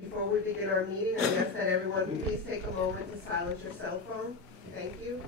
Before we begin our meeting, I ask that everyone please take a moment to silence your cell phone. Thank you.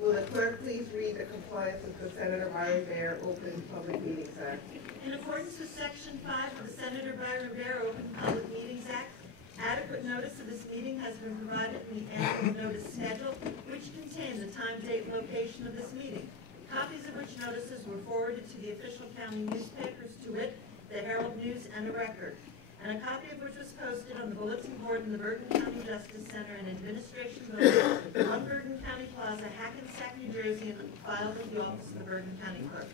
Will the clerk please read the compliance with the Senator Byron Bear Open Public Meetings Act? In accordance with Section 5 of the Senator Byron Bear Open Public Meetings Act, adequate notice of this meeting has been provided in the annual notice schedule, which contains the time, date, and location of this meeting. Copies of which notices were forwarded to the official county newspapers, to wit, the Herald News and the Record, and a copy of which was posted on the bulletin board in the Bergen County Justice Center and Administration Building on Bergen County Plaza, Hackensack, New Jersey, and filed with the office of the Bergen County Clerk.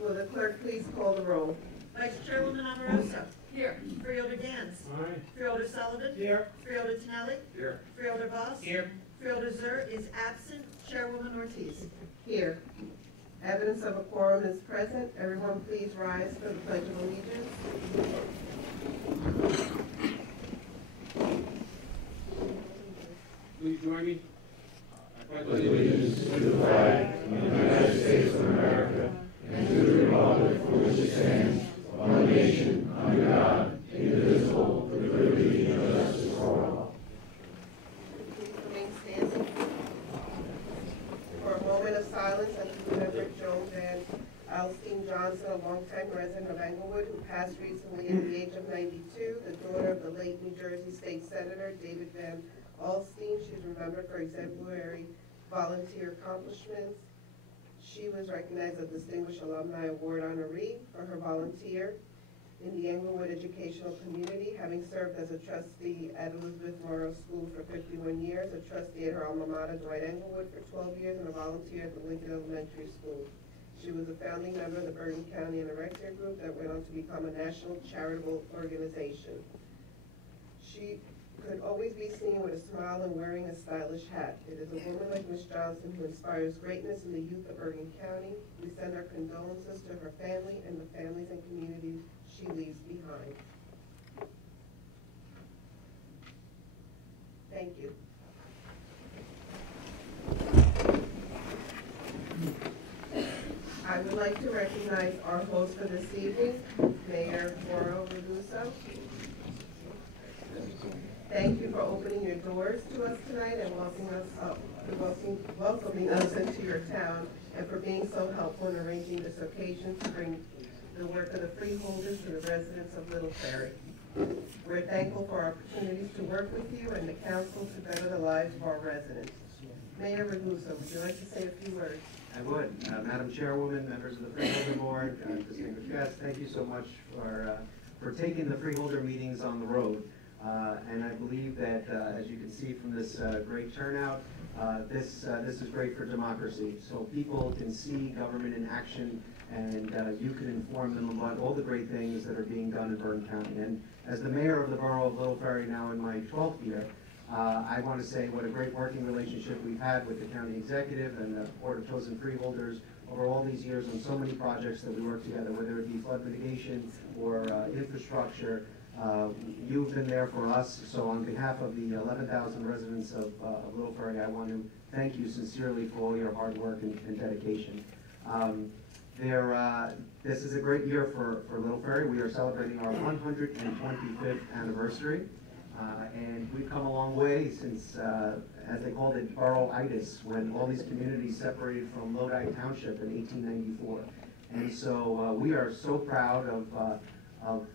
Will the clerk please call the roll? Vice Chairwoman Amoroso. Here. Freeholder Gans. Aye. Freeholder Sullivan. Here. Freeholder Tonelli. Here. Freeholder Voss. Here. Freeholder Zer is absent. Chairwoman Ortiz. Here. Evidence of a quorum is present. Everyone please rise for the Pledge of Allegiance. Please join me. I pledge allegiance to the flag of the United States of America and to the republic for which it stands, one nation, under God, indivisible, with liberty and justice for all. Please remain standing for a moment of silence and to remember Joan Van Alstine Johnson, a longtime resident of Englewood, who passed recently at the age of 92, the daughter of the late New Jersey State Senator David Van Alstine. She's remembered for exemplary volunteer accomplishments. She was recognized as a Distinguished Alumni Award honoree for her volunteer in the Englewood educational community, having served as a trustee at Elizabeth Morrow School for 51 years, a trustee at her alma mater, Dwight Englewood, for 12 years, and a volunteer at the Lincoln Elementary School. She was a founding member of the Bergen County Anorexia Group that went on to become a national charitable organization. She could always be seen with a smile and wearing a stylish hat. It is a woman like Ms. Johnson who inspires greatness in the youth of Bergen County. We send our condolences to her family and the families and communities she leaves behind. Thank you. I would like to recognize our host for this evening, Mayor Mauro Ragusa. Thank you for opening your doors to us tonight and welcoming us into your town, and for being so helpful in arranging this occasion to bring the work of the freeholders to the residents of Little Ferry. We're thankful for our opportunities to work with you and the council to better the lives of our residents. Mayor Ragusa, would you like to say a few words? I would. Madam Chairwoman, members of the Freeholder Board, distinguished guests, thank you so much for taking the freeholder meetings on the road. And I believe that, as you can see from this great turnout, this is great for democracy. So people can see government in action, and you can inform them about all the great things that are being done in Bergen County. And as the mayor of the borough of Little Ferry now in my 12th year, I want to say what a great working relationship we've had with the county executive and the Board of Bergen Freeholders over all these years on so many projects that we work together, whether it be flood mitigation or infrastructure. You've been there for us, so on behalf of the 11,000 residents of Little Ferry, I want to thank you sincerely for all your hard work and dedication. This is a great year for Little Ferry. We are celebrating our 125th anniversary, and we've come a long way since, as they called it, borough-itis, when all these communities separated from Lodi Township in 1894. And so we are so proud of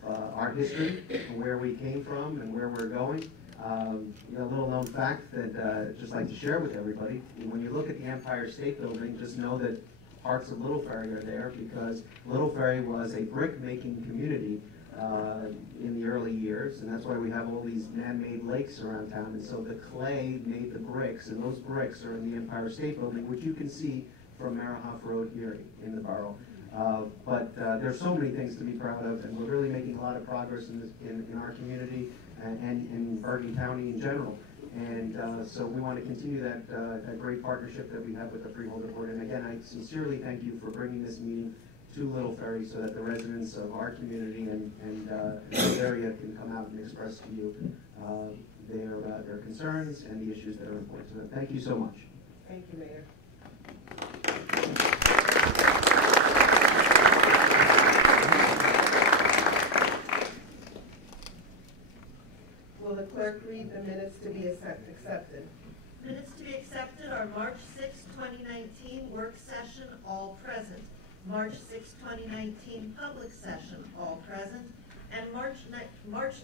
our history, and where we came from and where we're going. A little known fact that I'd just like to share with everybody: when you look at the Empire State Building, just know that parts of Little Ferry are there because Little Ferry was a brick-making community in the early years, and that's why we have all these man-made lakes around town. And so the clay made the bricks, and those bricks are in the Empire State Building, which you can see from Marahoff Road here in the borough. But there's so many things to be proud of, and we're really making a lot of progress in our community and in Bergen County in general. And so we want to continue that great partnership that we have with the Freeholder Board. And again, I sincerely thank you for bringing this meeting to Little Ferry so that the residents of our community and this area can come out and express to you their concerns and the issues that are important to them. Thank you so much. Thank you, Mayor. Will the clerk read the minutes to be accepted? Minutes to be accepted are March 6, 2019, work session, all present. March 6, 2019, public session, all present. And March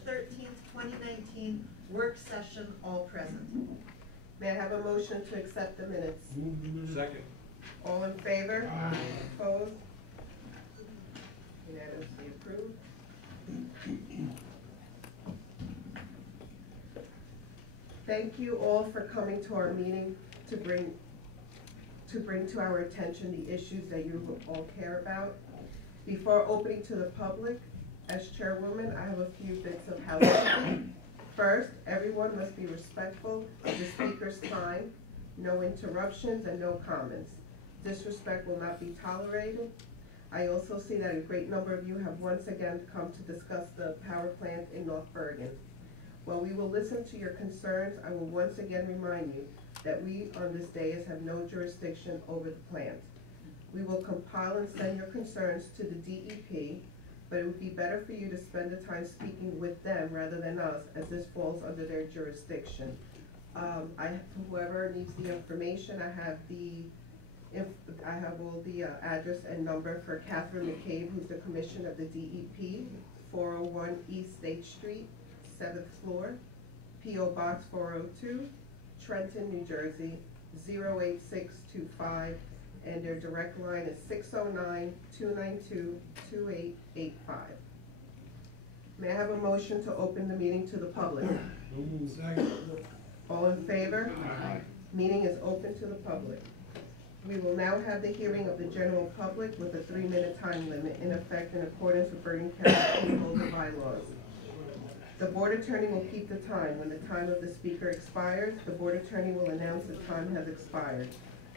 13th, 2019, work session, all present. May I have a motion to accept the minutes? Second. All in favor? Aye. Opposed? Unanimously approved. Thank you all for coming to our meeting to bring to our attention the issues that you all care about. Before opening to the public, as chairwoman, I have a few bits of housekeeping. First, everyone must be respectful of the speaker's time, no interruptions and no comments. Disrespect will not be tolerated. I also see that a great number of you have once again come to discuss the power plant in North Bergen. While we will listen to your concerns, I will once again remind you that we on this dais have no jurisdiction over the plant. We will compile and send your concerns to the DEP, but it would be better for you to spend the time speaking with them rather than us, as this falls under their jurisdiction. Whoever needs the information, I have all the address and number for Catherine McCabe, who's the commissioner of the DEP, 401 East State Street, 7th floor, P.O. Box 402, Trenton, New Jersey, 08625, and their direct line is 609-292-2885. May I have a motion to open the meeting to the public? Second. All in favor? Aye. Meeting is open to the public. We will now have the hearing of the general public with a 3-minute time limit in effect in accordance with Bergen County Freeholder bylaws. The board attorney will keep the time. When the time of the speaker expires, the board attorney will announce the time has expired.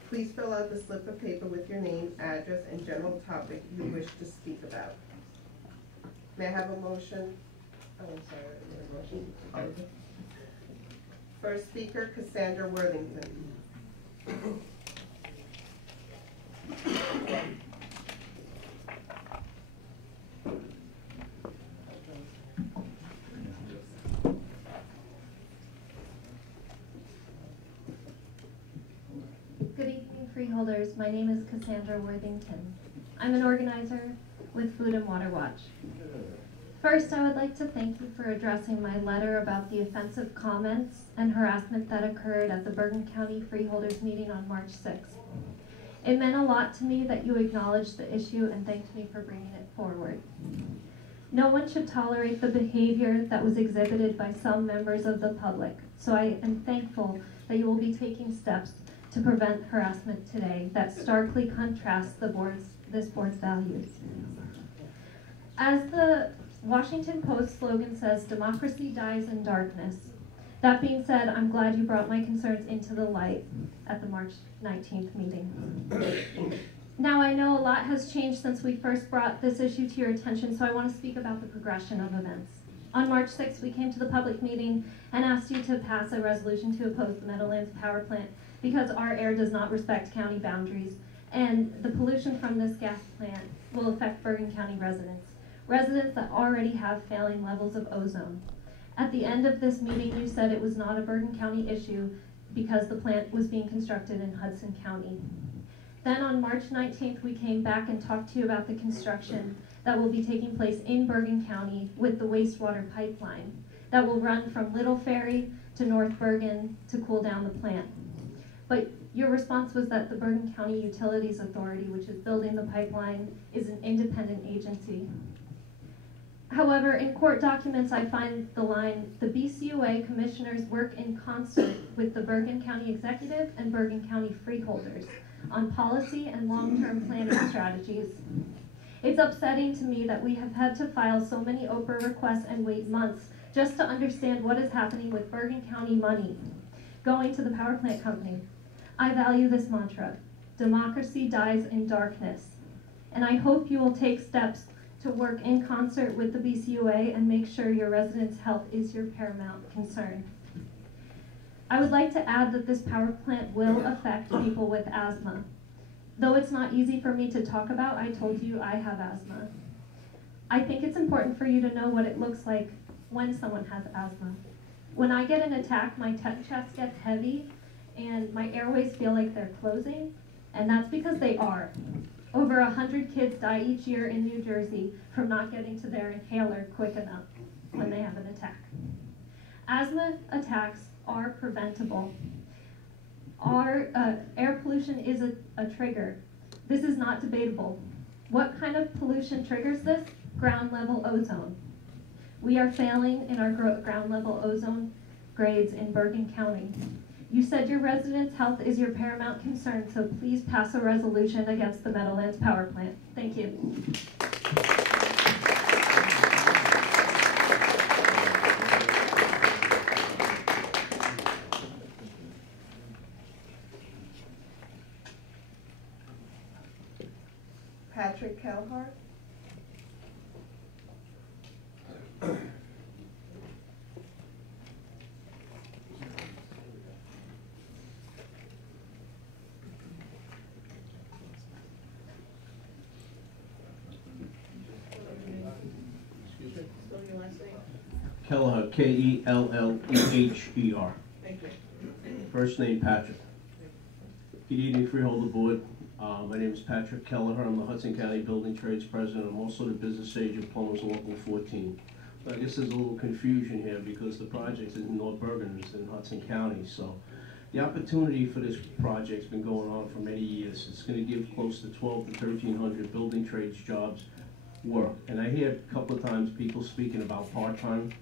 Please fill out the slip of paper with your name, address, and general topic you wish to speak about. May I have a motion? Oh, I'm sorry, a motion. First speaker, Cassandra Worthington. Good evening, Freeholders. My name is Cassandra Worthington. I'm an organizer with Food and Water Watch. First, I would like to thank you for addressing my letter about the offensive comments and harassment that occurred at the Bergen County Freeholders meeting on March 6th. It meant a lot to me that you acknowledged the issue and thanked me for bringing it forward. No one should tolerate the behavior that was exhibited by some members of the public, so I am thankful that you will be taking steps to prevent harassment today that starkly contrasts this board's values. As the Washington Post slogan says, democracy dies in darkness. That being said, I'm glad you brought my concerns into the light at the March 19th meeting. Now, I know a lot has changed since we first brought this issue to your attention, so I want to speak about the progression of events. On March 6th, we came to the public meeting and asked you to pass a resolution to oppose the Meadowlands power plant because our air does not respect county boundaries, and the pollution from this gas plant will affect Bergen County residents that already have failing levels of ozone. At the end of this meeting, you said it was not a Bergen County issue because the plant was being constructed in Hudson County. Then on March 19th, we came back and talked to you about the construction that will be taking place in Bergen County with the wastewater pipeline that will run from Little Ferry to North Bergen to cool down the plant. But your response was that the Bergen County Utilities Authority, which is building the pipeline, is an independent agency. However, in court documents, I find the line, the BCUA commissioners work in concert with the Bergen County Executive and Bergen County Freeholders on policy and long-term planning strategies. It's upsetting to me that we have had to file so many OPRA requests and wait months just to understand what is happening with Bergen County money going to the power plant company. I value this mantra, democracy dies in darkness, and I hope you will take steps to work in concert with the BCUA and make sure your residents' health is your paramount concern. I would like to add that this power plant will affect people with asthma. Though it's not easy for me to talk about, I told you I have asthma. I think it's important for you to know what it looks like when someone has asthma. When I get an attack, my chest gets heavy and my airways feel like they're closing, and that's because they are. Over 100 kids die each year in New Jersey from not getting to their inhaler quick enough when they have an attack. Asthma attacks are preventable. Our air pollution is a trigger. This is not debatable. What kind of pollution triggers this? Ground level ozone. We are failing in our ground level ozone grades in Bergen County. You said your residents' health is your paramount concern, so please pass a resolution against the Meadowlands power plant. Thank you. Patrick Kelhart. Kelleher, Kelleher. Thank you. First name Patrick. Good evening, Freeholder Board. My name is Patrick Kelleher. I'm the Hudson County Building Trades President. I'm also the business agent of Plumbers Local 14. So I guess there's a little confusion here because the project is in North Bergen, it's in Hudson County. So the opportunity for this project's been going on for many years. It's going to give close to 1,200 to 1,300 building trades jobs work. And I hear a couple of times people speaking about part-time.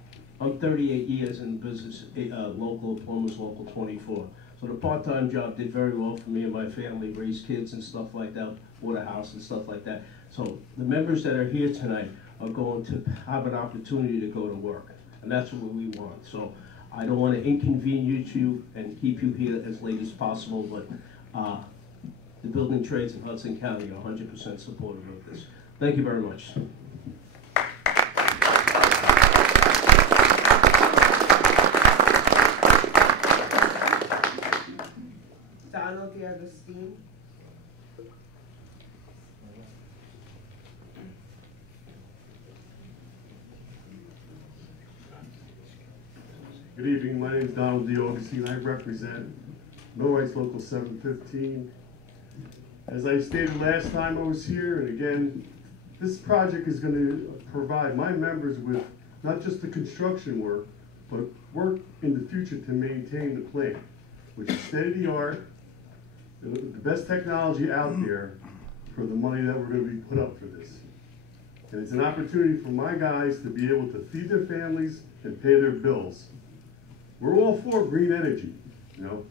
I'm 38 years in business, local, Plumbers Local 24. So the part-time job did very well for me and my family, raised kids and stuff like that, bought a house and stuff like that. So the members that are here tonight are going to have an opportunity to go to work. And that's what we want. So I don't want to inconvenience you and keep you here as late as possible, but the building trades in Hudson County are 100% supportive of this. Thank you very much. Donald DeAugustine. Good evening, my name is Donald DeAugustine. I represent Millwrights Local 715. As I stated last time I was here, and again, this project is going to provide my members with not just the construction work, but work in the future to maintain the plant, which is state-of-the-art, the best technology out there for the money that we're going to be put up for this. And it's an opportunity for my guys to be able to feed their families and pay their bills. We're all for green energy, you know,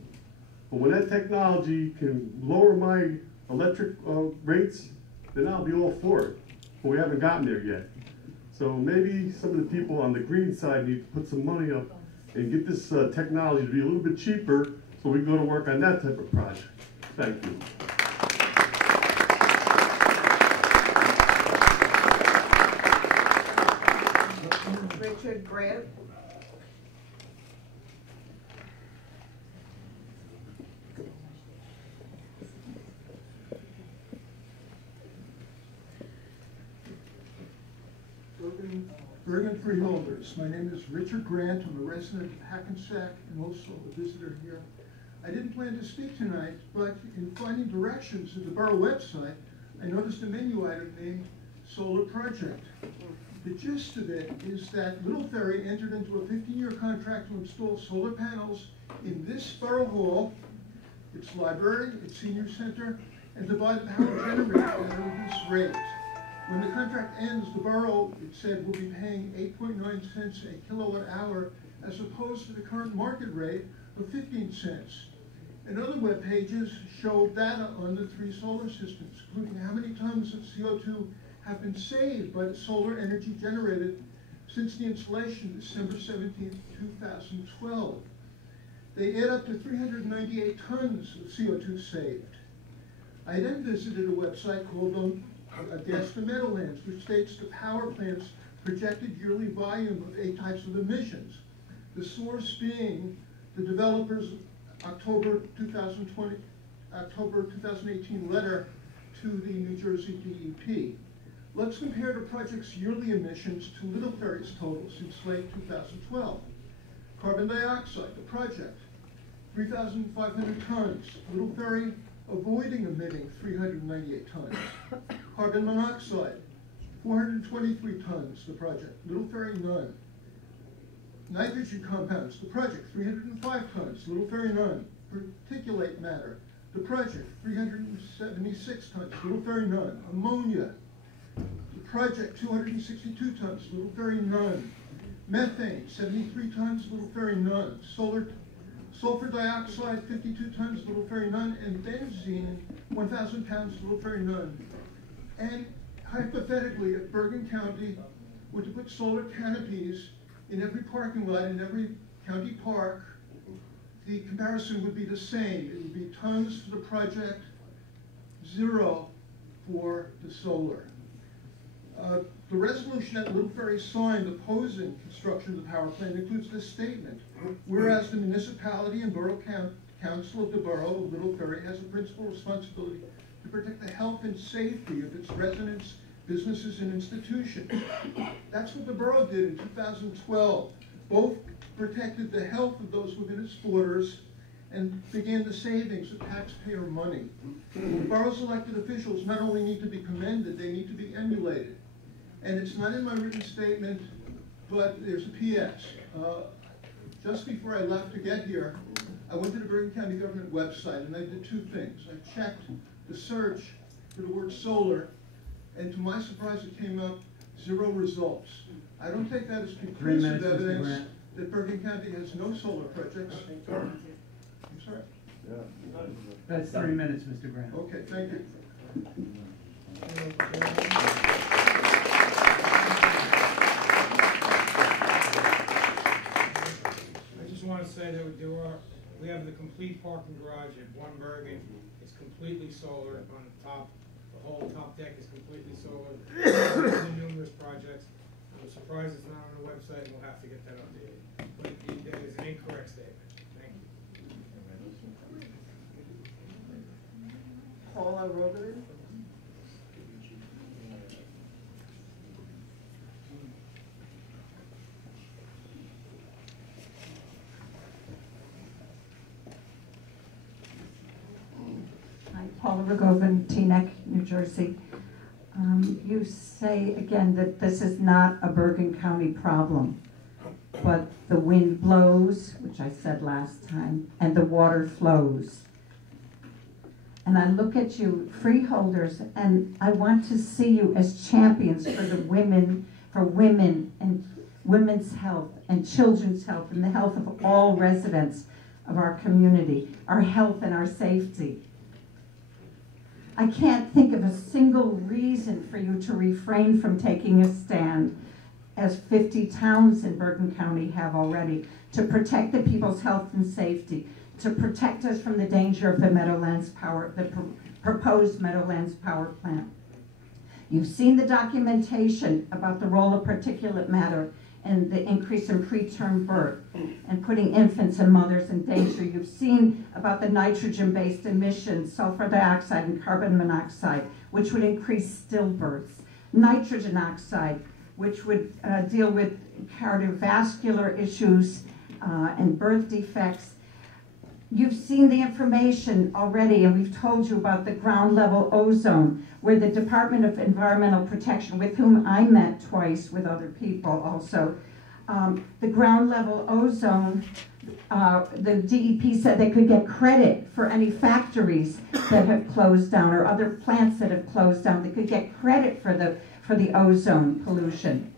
but when that technology can lower my electric rates, then I'll be all for it. But we haven't gotten there yet. So maybe some of the people on the green side need to put some money up and get this technology to be a little bit cheaper so we can go to work on that type of project. Thank you. Richard Grant. Bergen Freeholders. My name is Richard Grant. I'm a resident of Hackensack and also a visitor here. I didn't plan to speak tonight, but in finding directions at the borough website, I noticed a menu item named Solar Project. The gist of it is that Little Ferry entered into a 15-year contract to install solar panels in this borough hall, its library, its senior center, and to buy the power generated at a reduced rate. When the contract ends, the borough, it said, will be paying 8.9 cents a kilowatt hour as opposed to the current market rate of 15 cents. And other web pages show data on the 3 solar systems, including how many tons of CO2 have been saved by the solar energy generated since the installation December 17, 2012. They add up to 398 tons of CO2 saved. I then visited a website called Gas to Meadowlands, which states the power plant's projected yearly volume of 8 types of emissions. The source being the developer's October 2018 letter to the New Jersey DEP. Let's compare the project's yearly emissions to Little Ferry's total since late 2012. Carbon dioxide, the project, 3,500 tons. Little Ferry avoiding emitting 398 tons. Carbon monoxide, 423 tons, the project. Little Ferry, none. Nitrogen compounds, the project, 305 tons. Little Ferry, none. Particulate matter, the project, 376 tons. Little Ferry, none. Ammonia, the project, 262 tons. Little Ferry, none. Methane, 73 tons. Little Ferry, none. Sulfur dioxide, 52 tons, Little Ferry, none, and benzene, 1,000 pounds, Little Ferry, none. And hypothetically, if Bergen County were to put solar canopies in every parking lot, in every county park, the comparison would be the same. It would be tons for the project, 0 for the solar. The resolution that Little Ferry signed opposing construction of the power plant includes this statement. Whereas the municipality and borough council of the borough of Little Ferry has a principal responsibility to protect the health and safety of its residents, businesses, and institutions. That's what the borough did in 2012. Both protected the health of those within its borders and began the savings of taxpayer money. The borough's elected officials not only need to be commended, they need to be emulated. And it's not in my written statement, but there's a PS. Just before I left to get here, I went to the Bergen County government website and I did 2 things. I checked the search for the word solar, and to my surprise it came up 0 results. I don't take that as conclusive evidence that Bergen County has no solar projects. I'm sorry? That's 3 minutes, Mr. Grant. Okay, thank you. I just want to say that we have the complete parking garage at 1 Bergen. It's completely solar on the top. The whole top deck is completely solar. There's numerous projects. I'm surprised it's not on the website, and we'll have to get that updated. But that is an incorrect statement. Thank you. Paula Roberts. Hi, Paula Rogovin, Teaneck, New Jersey. You say again that this is not a Bergen County problem, but the wind blows, which I said last time, and the water flows. And I look at you, freeholders, and I want to see you as champions for the women, and women's health and children's health and the health of all residents of our community, our health and our safety. I can't think of a single reason for you to refrain from taking a stand, as 50 towns in Bergen County have already, to protect the people's health and safety, to protect us from the danger of the proposed Meadowlands power plant. You've seen the documentation about the role of particulate matter and the increase in preterm birth and putting infants and mothers in danger. You've seen about the nitrogen-based emissions, sulfur dioxide and carbon monoxide, which would increase stillbirths. Nitrogen oxide, which would deal with cardiovascular issues and birth defects. You've seen the information already, and we've told you about the ground level ozone, where the Department of Environmental Protection, with whom I met twice with other people also, the ground level ozone, the DEP said they could get credit for any factories that have closed down or other plants that have closed down. They could get credit for the ozone pollution,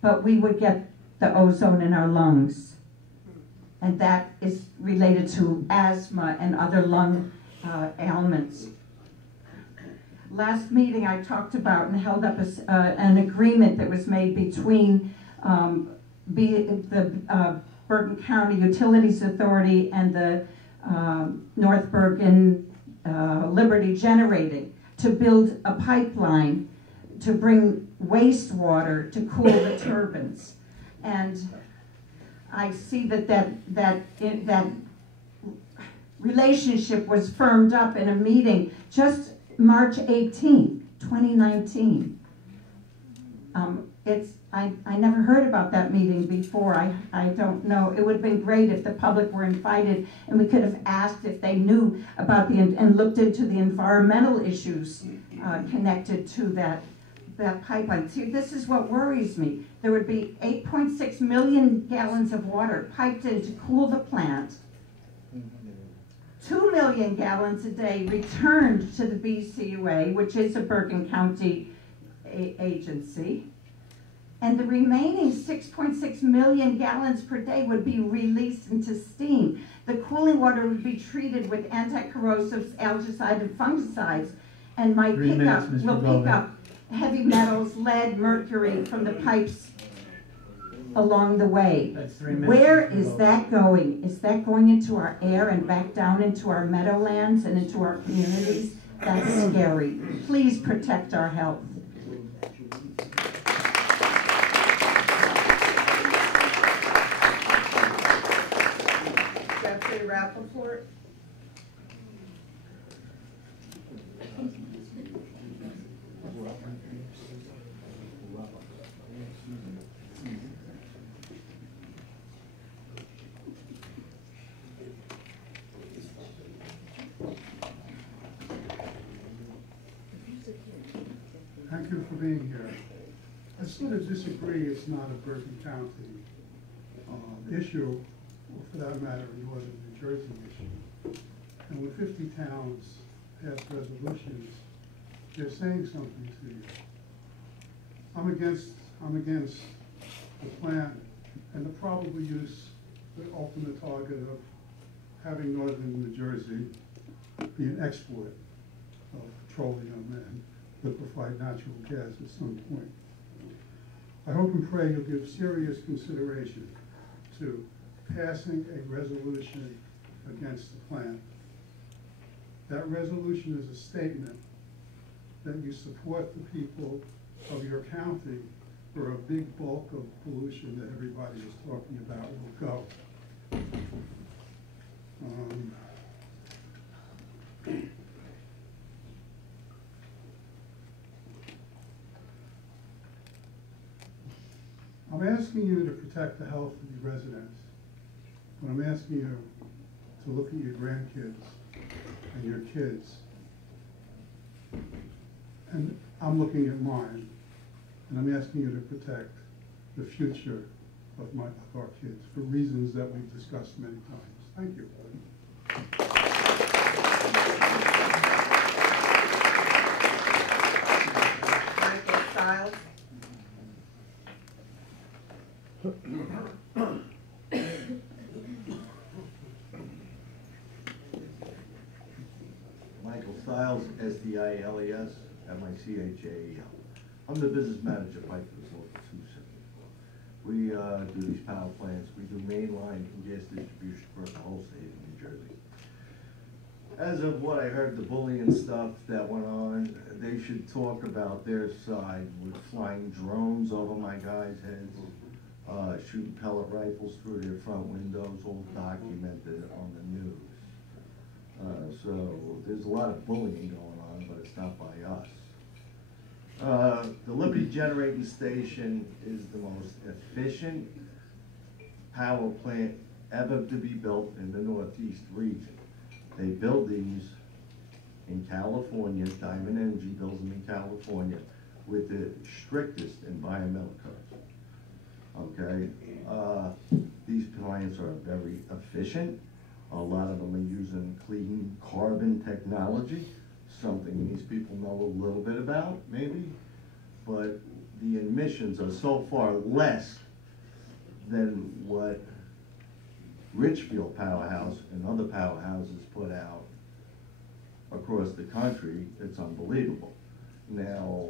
but we would get the ozone in our lungs. And that is related to asthma and other lung ailments. Last meeting I talked about and held up an agreement that was made between the Bergen County Utilities Authority and the North Bergen Liberty Generating to build a pipeline to bring wastewater to cool the turbines. And I see that relationship was firmed up in a meeting just March 18, 2019. I never heard about that meeting before. I don't know. It would have been great if the public were invited and we could have asked if they knew about and looked into the environmental issues connected to that pipeline. See, this is what worries me. There would be 8.6 million gallons of water piped in to cool the plant. 2 million gallons a day returned to the BCUA, which is a Bergen County agency. And the remaining 6.6 million gallons per day would be released into steam. The cooling water would be treated with anti-corrosives, algicides, and fungicides, and will pick up heavy metals, lead, mercury from the pipes along the way. That's 3 minutes. Where is that going? Is that going into our air and back down into our meadowlands and into our communities? That's scary. Please protect our health. Deputy Rappaport. Thank you for being here. I sort of disagree it's not a Bergen County issue, or for that matter, a Northern New Jersey issue. And when 50 towns pass resolutions, they're saying something to you. I'm against the plan and the probable use, the ultimate target of having Northern New Jersey be an export of petroleum and liquefied natural gas at some point. I hope and pray you'll give serious consideration to passing a resolution against the plant. That resolution is a statement that you support the people of your county where a big bulk of pollution that everybody is talking about will go. I'm asking you to protect the health of your residents, but I'm asking you to look at your grandkids and your kids. And I'm looking at mine, and I'm asking you to protect the future of our kids for reasons that we've discussed many times. Thank you. Michael Stiles, S-T-I-L-E-S, M-I-C-H-A-E-L. I'm the business manager at Pikeville's Local 274. We do these power plants. We do mainline and gas distribution across the whole state of New Jersey. As of what I heard, the bullying stuff that went on, they should talk about their side with flying drones over my guys' heads, shooting pellet rifles through their front windows, all documented on the news. So there's a lot of bullying going on, but it's not by us. The Liberty Generating Station is the most efficient power plant ever to be built in the Northeast region. They build these in California, Diamond Energy builds them in California with the strictest environmental codes. Okay, these plants are very efficient. A lot of them are using clean carbon technology, something these people know a little bit about, maybe, but the emissions are so far less than what Richfield Powerhouse and other powerhouses put out across the country. It's unbelievable. Now,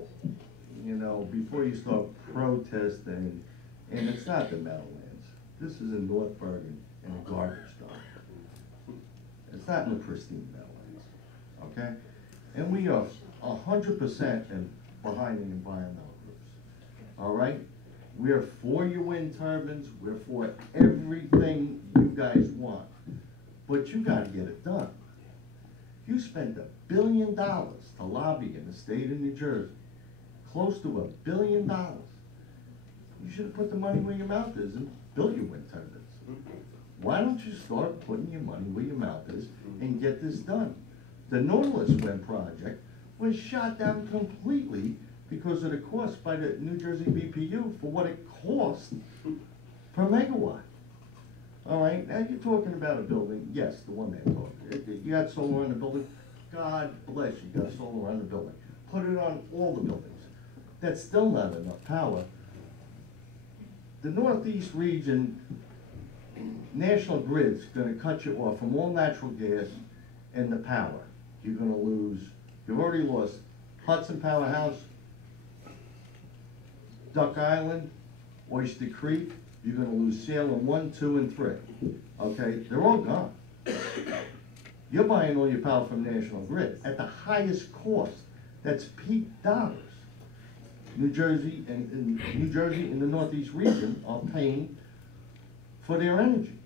you know, before you start protesting, and it's not the Meadowlands, this is in North Bergen in a garbage dump. It's not in the pristine Meadowlands, okay? And we are 100% behind the environmental groups, all right? We're for your wind turbines, we're for everything you guys want, but you gotta get it done. You spent $1 billion to lobby in the state of New Jersey, close to $1 billion. You should have put the money where your mouth is and built your wind turbines. Why don't you start putting your money where your mouth is and get this done? The Nautilus Wind project was shot down completely because of the cost by the New Jersey BPU for what it cost per megawatt. All right, now you're talking about a building, yes, the one they're talking. You got solar on the building, God bless you, got solar on the building. Put it on all the buildings. That's still not enough power. The Northeast region, National Grid's gonna cut you off from all natural gas and the power. You're gonna lose, you've already lost Hudson Powerhouse, Duck Island, Oyster Creek. You're gonna lose Salem 1, 2, and 3. Okay, they're all gone. You're buying all your power from National Grid at the highest cost. That's peak dollars. New Jersey and the Northeast region are paying for their energy.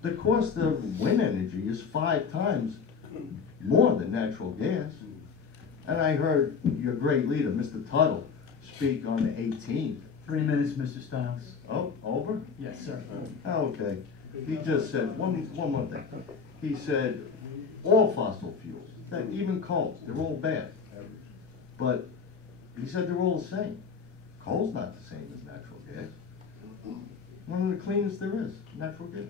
The cost of wind energy is 5 times more than natural gas. And I heard your great leader, Mr. Tuttle, speak on the 18th. 3 minutes, Mr. Stiles. Oh, over? Yes, sir. Okay. He just said, one more thing. He said, all fossil fuels, that even coal, they're all bad. But he said they're all the same. Coal's not the same as natural gas. One of the cleanest there is, natural gas.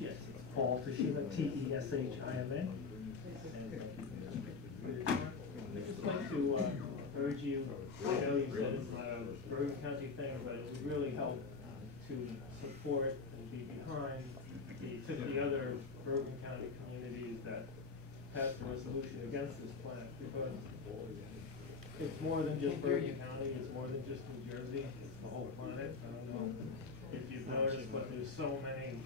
Yes, it's Paul Teshima, T-E-S-H-I-M-A. I'd just like to urge you, I know you said it's not a Bergen County thing, but it would really help to support and be behind the 50 other Bergen County communities that passed a resolution against this plant, because it's more than just Bergen County, it's more than just New Jersey, it's the whole planet. I don't know if you've noticed, but there's so many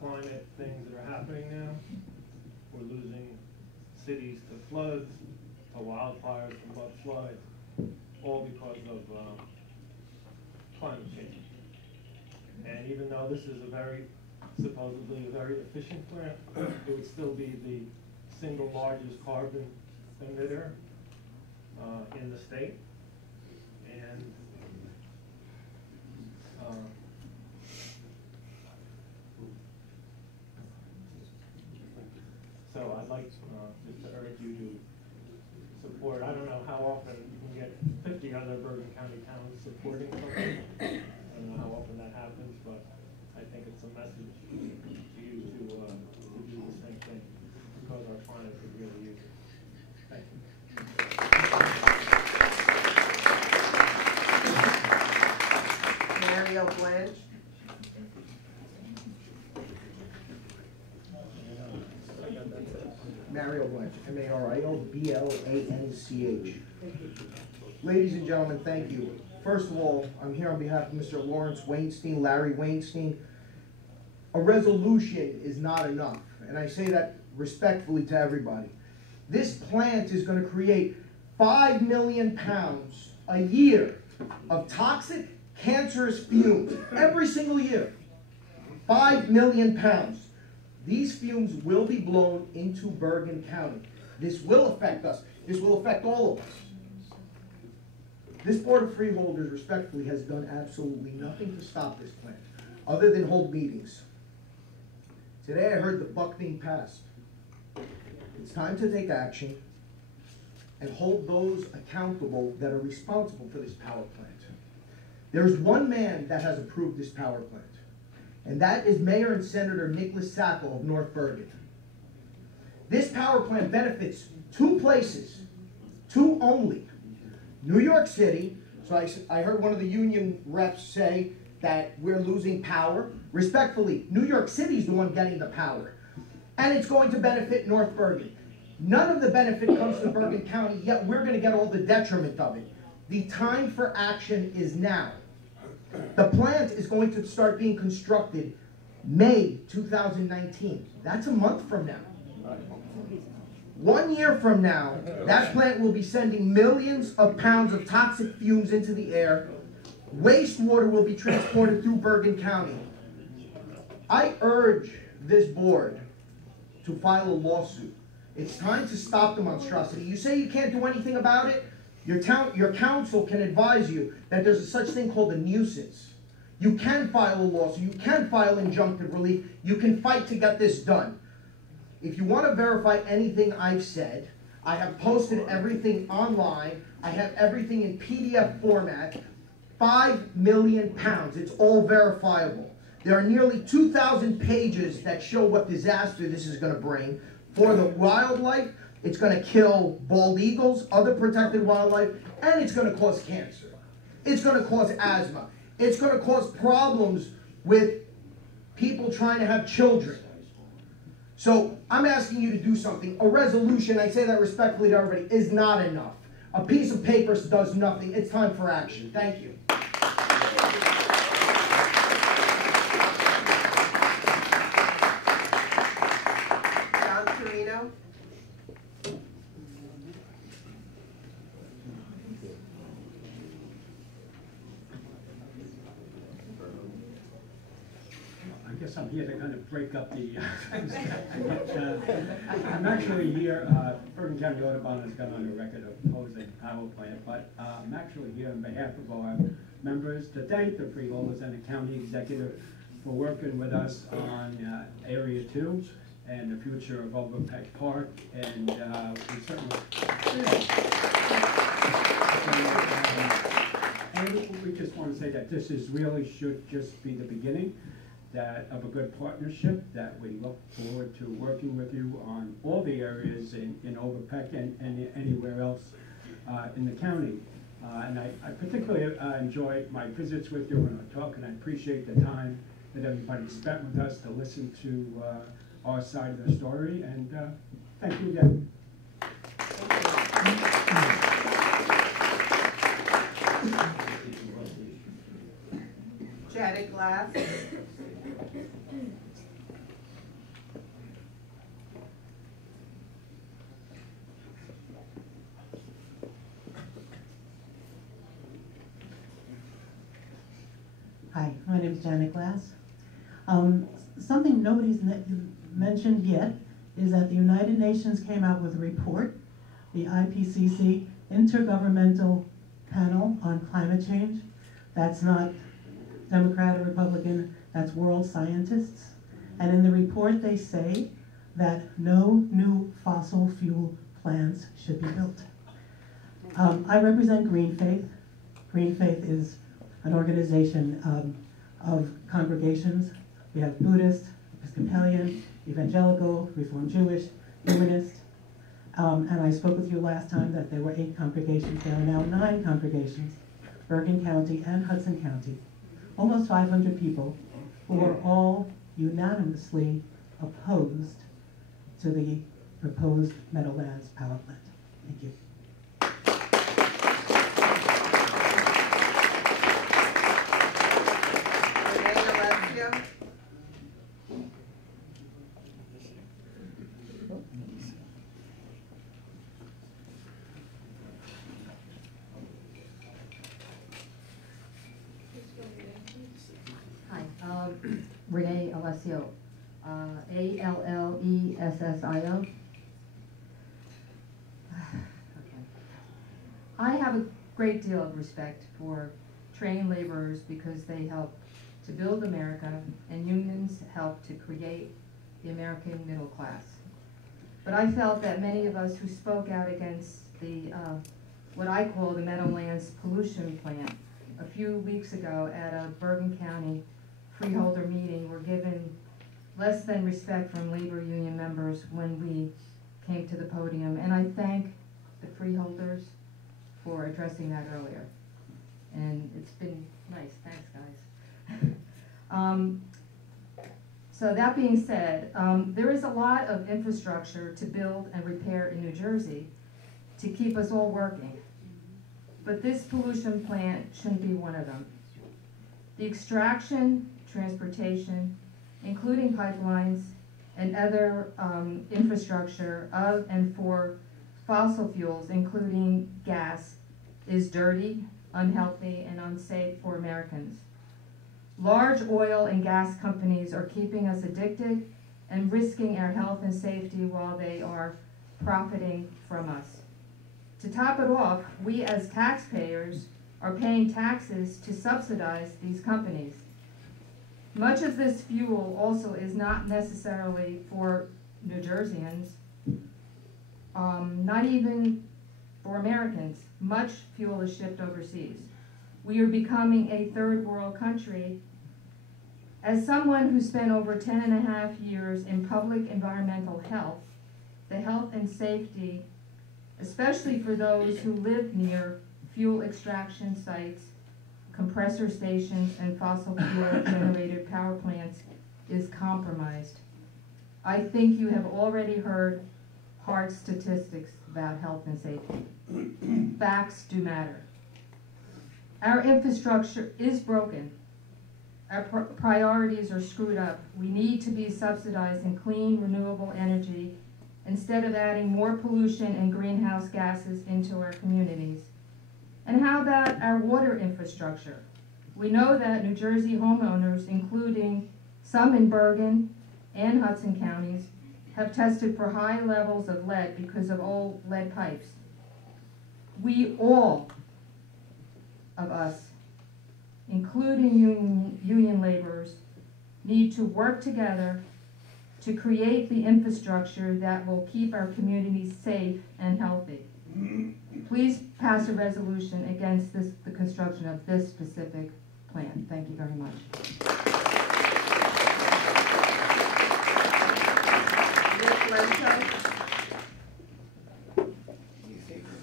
climate things that are happening now. We're losing cities to floods, to wildfires, to mudslides, all because of climate change. And even though this is supposedly a very efficient plant, it would still be the single largest carbon emitter in the state. And so I'd like just to urge you to support. I don't know how often you can get 50 other other Bergen County towns supporting something. I don't know how often that happens, but I think it's a message to you to do the same thing, because our client could really use it. Thank you. Mario Blanche. Mario Blanch, M-A-R-I-O-B-L-A-N-C-H. Ladies and gentlemen, thank you. First of all, I'm here on behalf of Mr. Lawrence Weinstein, Larry Weinstein. A resolution is not enough, and I say that respectfully to everybody. This plant is going to create 5 million pounds a year of toxic, cancerous fumes every single year. 5 million pounds. These fumes will be blown into Bergen County. This will affect us. This will affect all of us. This Board of Freeholders, respectfully, has done absolutely nothing to stop this plant, other than hold meetings. Today I heard the buck being passed. It's time to take action and hold those accountable that are responsible for this power plant. There's one man that has approved this power plant, and that is Mayor and Senator Nicholas Sacco of North Bergen. This power plant benefits two places, two only. New York City, so I heard one of the union reps say that we're losing power. Respectfully, New York City is the one getting the power. And it's going to benefit North Bergen. None of the benefit comes to Bergen County, yet we're going to get all the detriment of it. The time for action is now. The plant is going to start being constructed May 2019. That's a month from now. 1 year from now, that plant will be sending millions of pounds of toxic fumes into the air. Wastewater will be transported through Bergen County. I urge this board to file a lawsuit. It's time to stop the monstrosity. You say you can't do anything about it? Your council can advise you that there's a such thing called a nuisance. You can file a lawsuit. You can file injunctive relief. You can fight to get this done. If you want to verify anything I've said, I have posted everything online. I have everything in PDF format. 5 million pounds. It's all verifiable. There are nearly 2,000 pages that show what disaster this is going to bring. For the wildlife, it's going to kill bald eagles, other protected wildlife, and it's going to cause cancer. It's going to cause asthma. It's going to cause problems with people trying to have children. So I'm asking you to do something. A resolution, I say that respectfully to everybody, is not enough. A piece of paper does nothing. It's time for action. Thank you. John Carino. I guess I'm here to kind of break up the, I'm actually here, Bergen County Audubon has gone on a record of opposing power plant, but I'm actually here on behalf of our members to thank the freeholders and the county executive for working with us on Area 2 and the future of Overpeck Park, and we certainly, and we just want to say that this is really should just be the beginning of a good partnership, that we look forward to working with you on all the areas in Overpeck and anywhere else in the county. And I particularly enjoyed my visits with you when I talk, and I appreciate the time that everybody spent with us to listen to our side of the story, and thank you again. Janet Glass. Hi, my name is Janet Glass. Something nobody's mentioned yet is that the United Nations came out with a report, the IPCC Intergovernmental Panel on Climate Change. That's not Democrat or Republican, that's world scientists. And in the report they say that no new fossil fuel plants should be built. I represent Green Faith. Green Faith is an organization of congregations. We have Buddhist, Episcopalian, Evangelical, Reformed Jewish, Humanist. And I spoke with you last time that there were 8 congregations. There are now 9 congregations, Bergen County and Hudson County, almost 500 people who are all unanimously opposed to the proposed Meadowlands power plant. Thank you. Hi, Renee Alessio, Allessio. I have a great deal of respect for trained laborers because they help to build America, and unions help to create the American middle class. But I felt that many of us who spoke out against the what I call the Meadowlands pollution plant a few weeks ago at a Bergen County freeholder meeting were given less than respect from labor union members when we came to the podium. And I thank the freeholders for addressing that earlier. And it's been nice. Thanks, guys. So that being said, there is a lot of infrastructure to build and repair in New Jersey to keep us all working. But this pollution plant shouldn't be one of them. The extraction, transportation, including pipelines and other infrastructure of and for fossil fuels, including gas, is dirty, unhealthy, and unsafe for Americans. Large oil and gas companies are keeping us addicted and risking our health and safety while they are profiting from us. To top it off, we as taxpayers are paying taxes to subsidize these companies. Much of this fuel also is not necessarily for New Jerseyans, not even for Americans. Much fuel is shipped overseas. We are becoming a third world country. As someone who spent over 10.5 years in public environmental health, the health and safety, especially for those who live near fuel extraction sites, compressor stations, and fossil fuel generated power plants, is compromised. I think you have already heard hard statistics about health and safety. Facts do matter. Our infrastructure is broken. Our priorities are screwed up. We need to be subsidizing clean, renewable energy instead of adding more pollution and greenhouse gases into our communities. And how about our water infrastructure? We know that New Jersey homeowners, including some in Bergen and Hudson counties, have tested for high levels of lead because of old lead pipes. We all of us, including union laborers, need to work together to create the infrastructure that will keep our communities safe and healthy. Please pass a resolution against the construction of this specific plant. Thank you very much.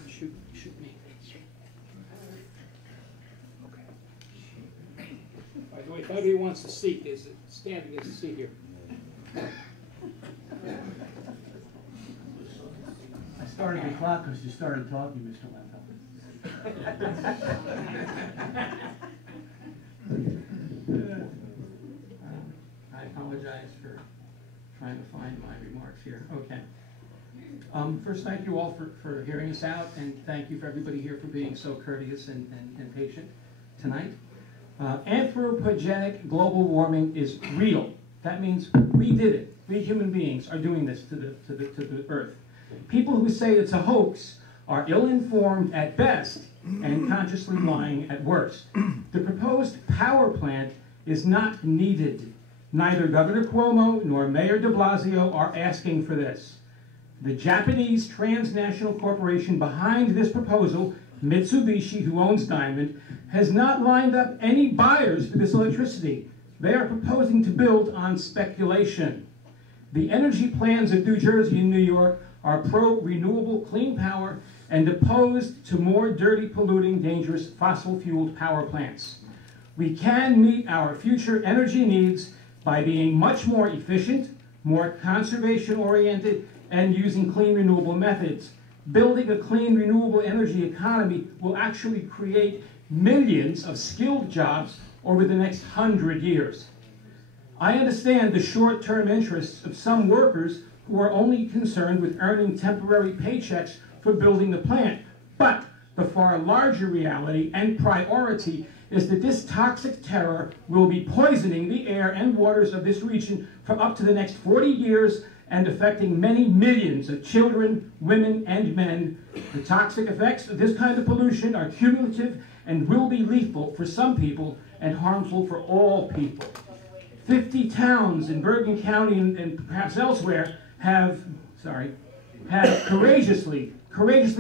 Shoot me. By the way, if anybody wants a seat, there's standing is a seat here. I started the clock because you started talking, Mr. Lento. I apologize for trying to find my remarks here. Okay. First, thank you all for hearing us out, and thank you for everybody here for being so courteous and patient tonight. Anthropogenic global warming is real. That means we did it. We human beings are doing this to the Earth. People who say it's a hoax are ill-informed at best and consciously lying at worst. The proposed power plant is not needed. Neither Governor Cuomo nor Mayor de Blasio are asking for this. The Japanese transnational corporation behind this proposal Mitsubishi, who owns Diamond, has not lined up any buyers for this electricity. They are proposing to build on speculation. The energy plans of New Jersey and New York are pro-renewable clean power and opposed to more dirty, polluting, dangerous fossil-fueled power plants. We can meet our future energy needs by being much more efficient, more conservation-oriented, and using clean renewable methods. Building a clean renewable energy economy will actually create millions of skilled jobs over the next 100 years. I understand the short-term interests of some workers who are only concerned with earning temporary paychecks for building the plant, but the far larger reality and priority is that this toxic terror will be poisoning the air and waters of this region for up to the next 40 years and affecting many millions of children, women, and men. The toxic effects of this kind of pollution are cumulative and will be lethal for some people and harmful for all people. 50 towns in Bergen County and perhaps elsewhere have courageously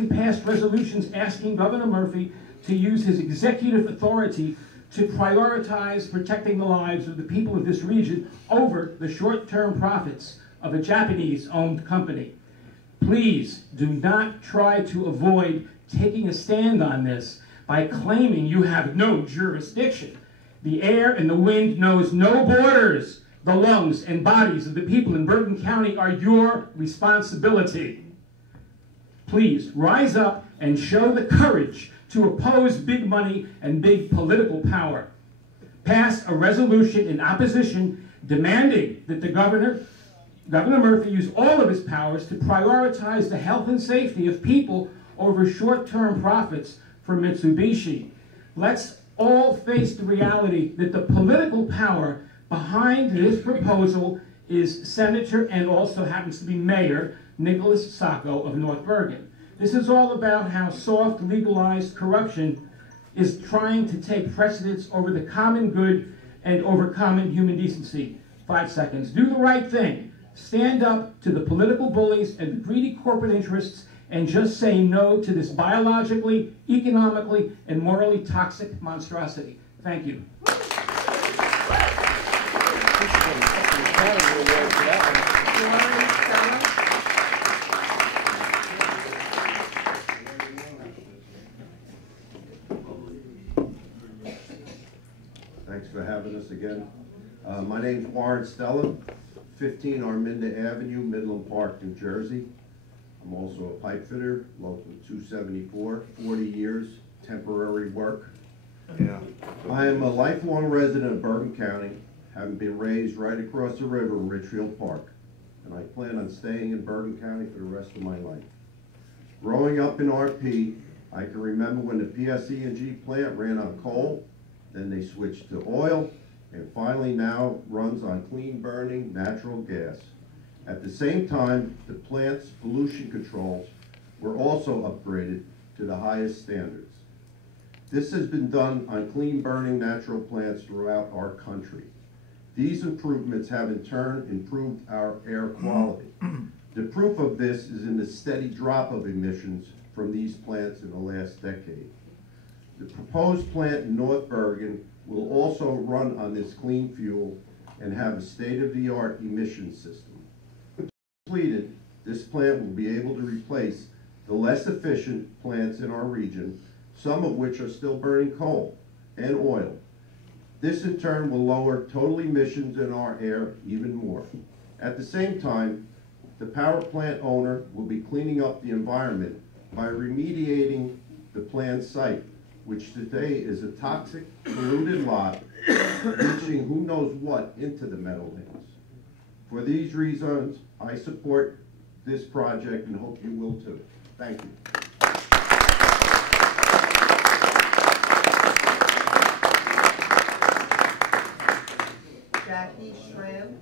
passed resolutions asking Governor Murphy to use his executive authority to prioritize protecting the lives of the people of this region over the short-term profits of a Japanese-owned company. Please do not try to avoid taking a stand on this by claiming you have no jurisdiction. The air and the wind knows no borders. The lungs and bodies of the people in Bergen County are your responsibility. Please rise up and show the courage to oppose big money and big political power. Pass a resolution in opposition demanding that the Governor Murphy use all of his powers to prioritize the health and safety of people over short-term profits for Mitsubishi. Let's all face the reality that the political power behind this proposal is Senator and also happens to be Mayor Nicholas Sacco of North Bergen. This is all about how soft, legalized corruption is trying to take precedence over the common good and over common human decency. 5 seconds. Do the right thing. Stand up to the political bullies and the greedy corporate interests and just say no to this biologically, economically, and morally toxic monstrosity. Thank you. Thanks for having us again. My name's Warren Stella, 15 Arminda Avenue, Midland Park, New Jersey. I'm also a pipe fitter, local 274, 40 years, temporary work. Yeah. I am a lifelong resident of Bergen County, having been raised right across the river in Richfield Park, and I plan on staying in Bergen County for the rest of my life. Growing up in RP, I can remember when the PSE&G plant ran on coal, then they switched to oil, and finally now runs on clean burning natural gas. At the same time, the plant's pollution controls were also upgraded to the highest standards. This has been done on clean burning natural plants throughout our country. These improvements have in turn improved our air quality. The proof of this is in the steady drop of emissions from these plants in the last decade. The proposed plant in North Bergen will also run on this clean fuel and have a state-of-the-art emission system. Completed, this plant will be able to replace the less efficient plants in our region, some of which are still burning coal and oil. This in turn will lower total emissions in our air even more. At the same time, the power plant owner will be cleaning up the environment by remediating the plant site, which today is a toxic, polluted lot, reaching who knows what into the meadowlands. For these reasons, I support this project and hope you will too. Thank you. Jackie Schramm.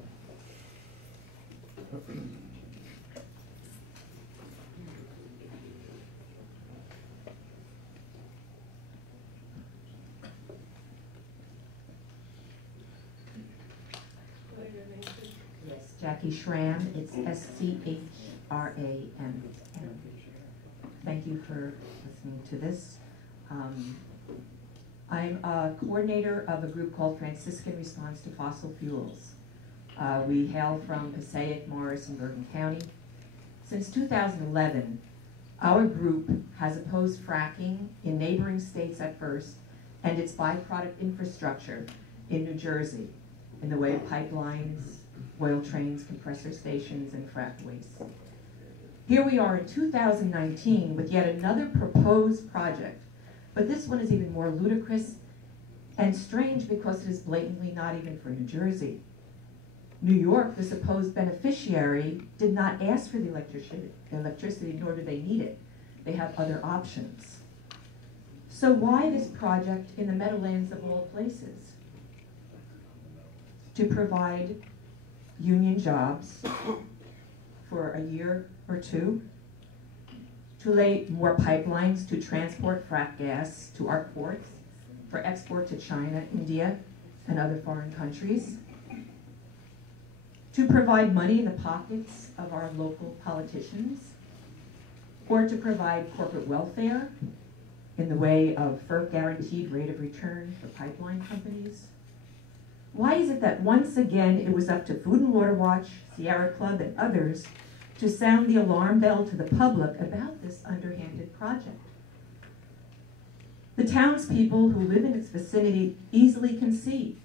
Yes, Jackie Schramm. It's S-C-H-R-A-M. Thank you for listening to this. I'm a coordinator of a group called Franciscan Response to Fossil Fuels. We hail from Passaic, Morris, and Bergen County. Since 2011, our group has opposed fracking in neighboring states at first and its byproduct infrastructure in New Jersey in the way of pipelines, oil trains, compressor stations, and frack waste. Here we are in 2019 with yet another proposed project, but this one is even more ludicrous and strange because it is blatantly not even for New Jersey. New York, the supposed beneficiary, did not ask for the electricity, nor do they need it. They have other options. So why this project in the Meadowlands of all places? To provide union jobs for a year or two, to lay more pipelines to transport frack gas to our ports for export to China, India, and other foreign countries, to provide money in the pockets of our local politicians, or to provide corporate welfare in the way of FERC guaranteed rate of return for pipeline companies. Why is it that once again it was up to Food and Water Watch, Sierra Club, and others to sound the alarm bell to the public about this underhanded project? The townspeople who live in its vicinity easily can see,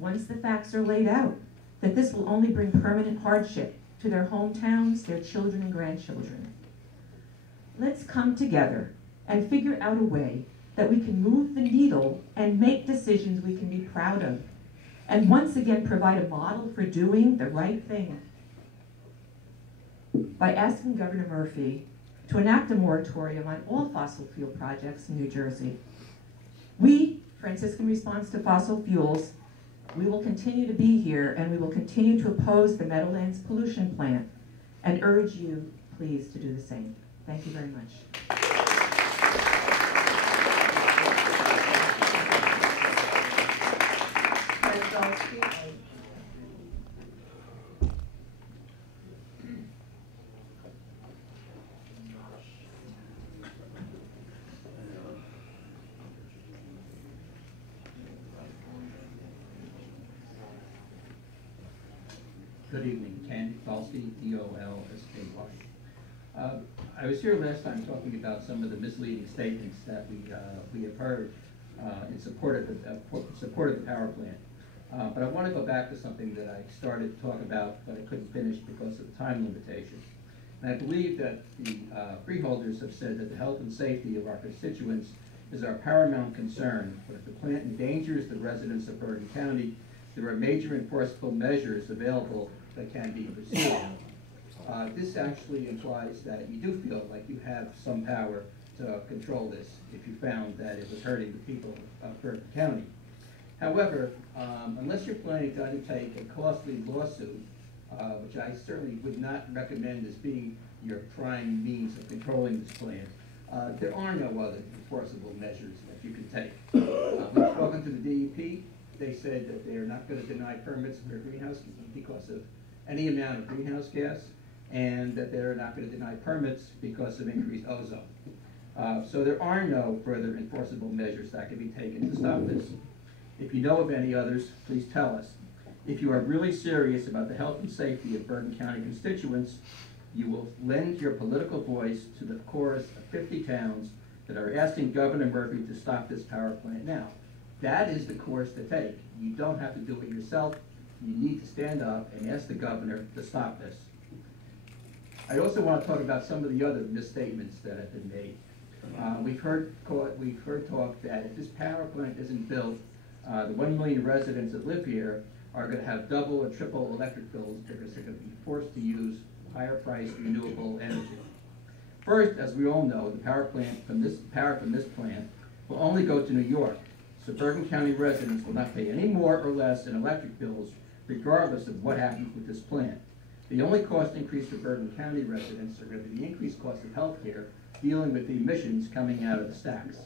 once the facts are laid out, that this will only bring permanent hardship to their hometowns, their children and grandchildren. Let's come together and figure out a way that we can move the needle and make decisions we can be proud of, and once again provide a model for doing the right thing. By asking Governor Murphy to enact a moratorium on all fossil fuel projects in New Jersey, we, Franciscan Response to Fossil Fuels, we will continue to be here and we will continue to oppose the Meadowlands pollution plant and urge you, please, to do the same. Thank you very much. Good evening, Ken Dolsky, D-O-L-S-K-Y. I was here last time talking about some of the misleading statements that we have heard in support of the power plant. But I want to go back to something that I started to talk about, but I couldn't finish because of the time limitation. And I believe that the freeholders have said that the health and safety of our constituents is our paramount concern, but if the plant endangers the residents of Bergen County, there are major enforceable measures available that can be pursued. This actually implies that you do feel like you have some power to control this if you found that it was hurting the people of Bergen County. However, unless you're planning to undertake a costly lawsuit, which I certainly would not recommend as being your prime means of controlling this plant, there are no other enforceable measures that you can take. We've spoken to the DEP. They said that they are not going to deny permits for greenhouse because of any amount of greenhouse gas, and that they're not going to deny permits because of increased ozone. So there are no further enforceable measures that can be taken to stop this. If you know of any others, please tell us. If you are really serious about the health and safety of Bergen County constituents, you will lend your political voice to the chorus of 50 towns that are asking Governor Murphy to stop this power plant now. That is the course to take. You don't have to do it yourself. You need to stand up and ask the governor to stop this. I also want to talk about some of the other misstatements that have been made. We've heard talk that if this power plant isn't built, the 1 million residents that live here are going to have double or triple electric bills because they're going to be forced to use higher priced renewable energy. First, as we all know, the power from this plant will only go to New York. So Bergen County residents will not pay any more or less in electric bills regardless of what happens with this plant. The only cost increase for Bergen County residents are going to be the increased cost of health care dealing with the emissions coming out of the stacks.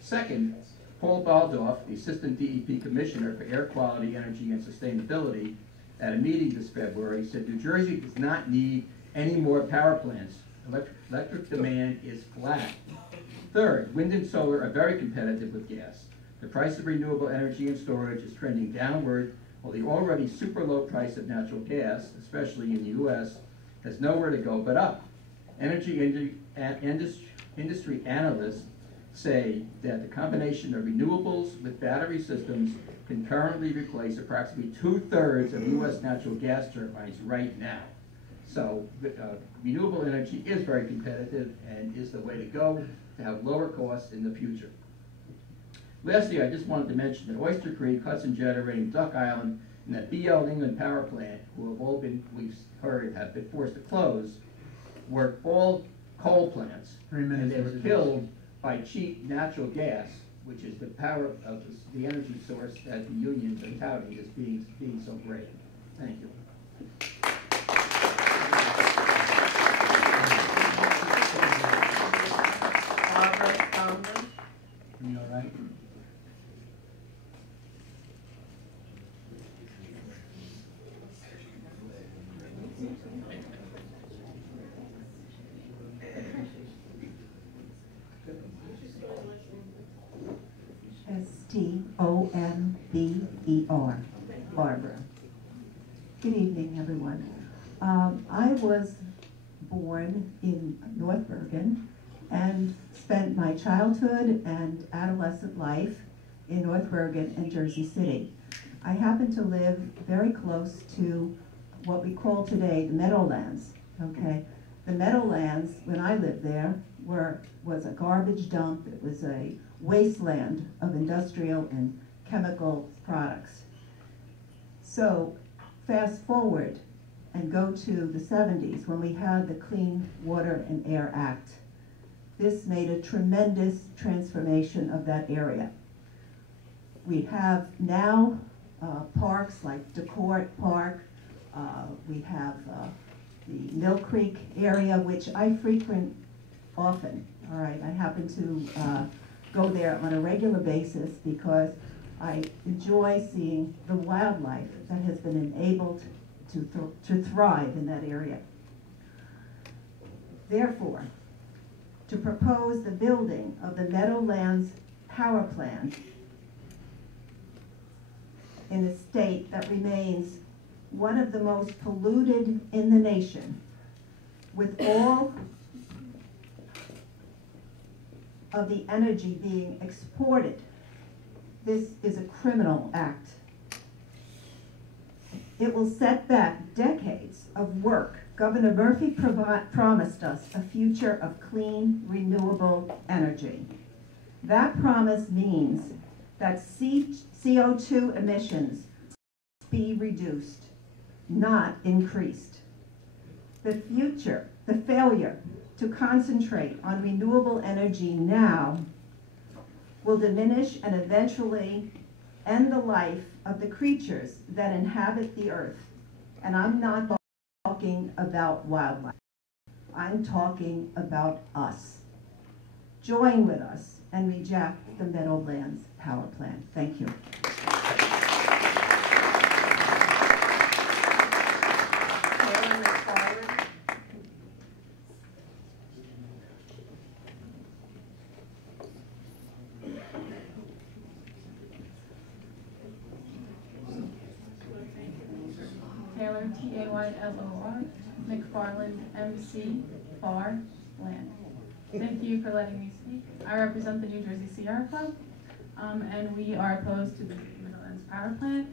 Second, Paul Baldoff, the Assistant DEP Commissioner for Air Quality, Energy, and Sustainability, at a meeting this February said New Jersey does not need any more power plants. Electric demand is flat. Third, wind and solar are very competitive with gas. The price of renewable energy and storage is trending downward, while the already super low price of natural gas, especially in the U.S., has nowhere to go but up. Energy industry analysts say that the combination of renewables with battery systems can currently replace approximately 2/3 of U.S. natural gas turbines right now. So renewable energy is very competitive and is the way to go to have lower costs in the future. Lastly, I just wanted to mention that Oyster Creek, Hudson Generating, Duck Island, and that BL England Power Plant, who have all been, we've heard, have been forced to close, were all coal plants. 3 minutes. And they were killed by cheap natural gas, which is the power of the energy source that the unions are touting as being so great. Thank you. You all right? Stomber, Barbara. Good evening, everyone. I was born in North Bergen and spent my childhood and adolescent life in North Bergen and Jersey City. I happen to live very close to what we call today the Meadowlands, okay? The Meadowlands, when I lived there, was a garbage dump. It was a wasteland of industrial and chemical products. So fast forward and go to the 70s when we had the Clean Water and Air Act. This made a tremendous transformation of that area. We have now parks like DeCourt Park. We have the Mill Creek area, which I frequent often. All right, I happen to go there on a regular basis because I enjoy seeing the wildlife that has been enabled to thrive in that area. Therefore, to propose the building of the Meadowlands Power Plant in a state that remains one of the most polluted in the nation, with all of the energy being exported, this is a criminal act. It will set back decades of work. Governor Murphy promised us a future of clean, renewable energy. That promise means that CO2 emissions be reduced, not increased. The failure to concentrate on renewable energy now will diminish and eventually end the life of the creatures that inhabit the earth. And I'm not talking about wildlife. I'm talking about us. Join with us and reject the Meadowlands Power Plant. Thank you. Taylor, Taylor, McFarland, MC, Farr, Land. Thank you for letting me speak. I represent the New Jersey Sierra Club, and we are opposed to the Meadowlands Power Plant.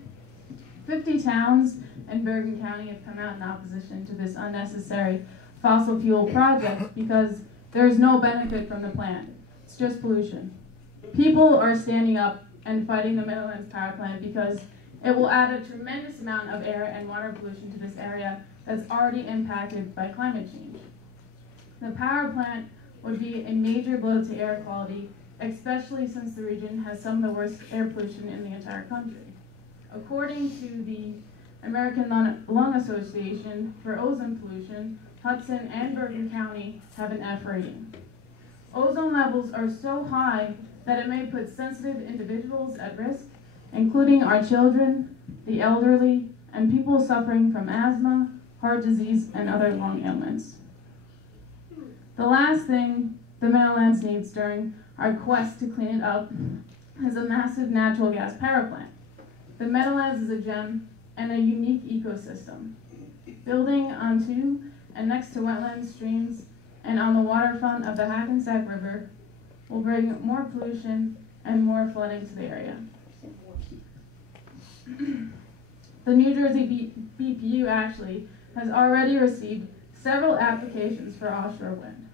50 towns in Bergen County have come out in opposition to this unnecessary fossil fuel project because there is no benefit from the plant. It's just pollution. People are standing up and fighting the Meadowlands Power Plant because it will add a tremendous amount of air and water pollution to this area that's already impacted by climate change. The power plant would be a major blow to air quality, especially since the region has some of the worst air pollution in the entire country. According to the American Lung Association, for ozone pollution, Hudson and Bergen County have an F rating. Ozone levels are so high that it may put sensitive individuals at risk, including our children, the elderly, and people suffering from asthma, heart disease, and other lung ailments. The last thing the Meadowlands needs during our quest to clean it up is a massive natural gas power plant. The Meadowlands is a gem and a unique ecosystem. Building onto and next to wetlands, streams, and on the waterfront of the Hackensack River will bring more pollution and more flooding to the area. The New Jersey BPU actually has already received several applications for offshore wind.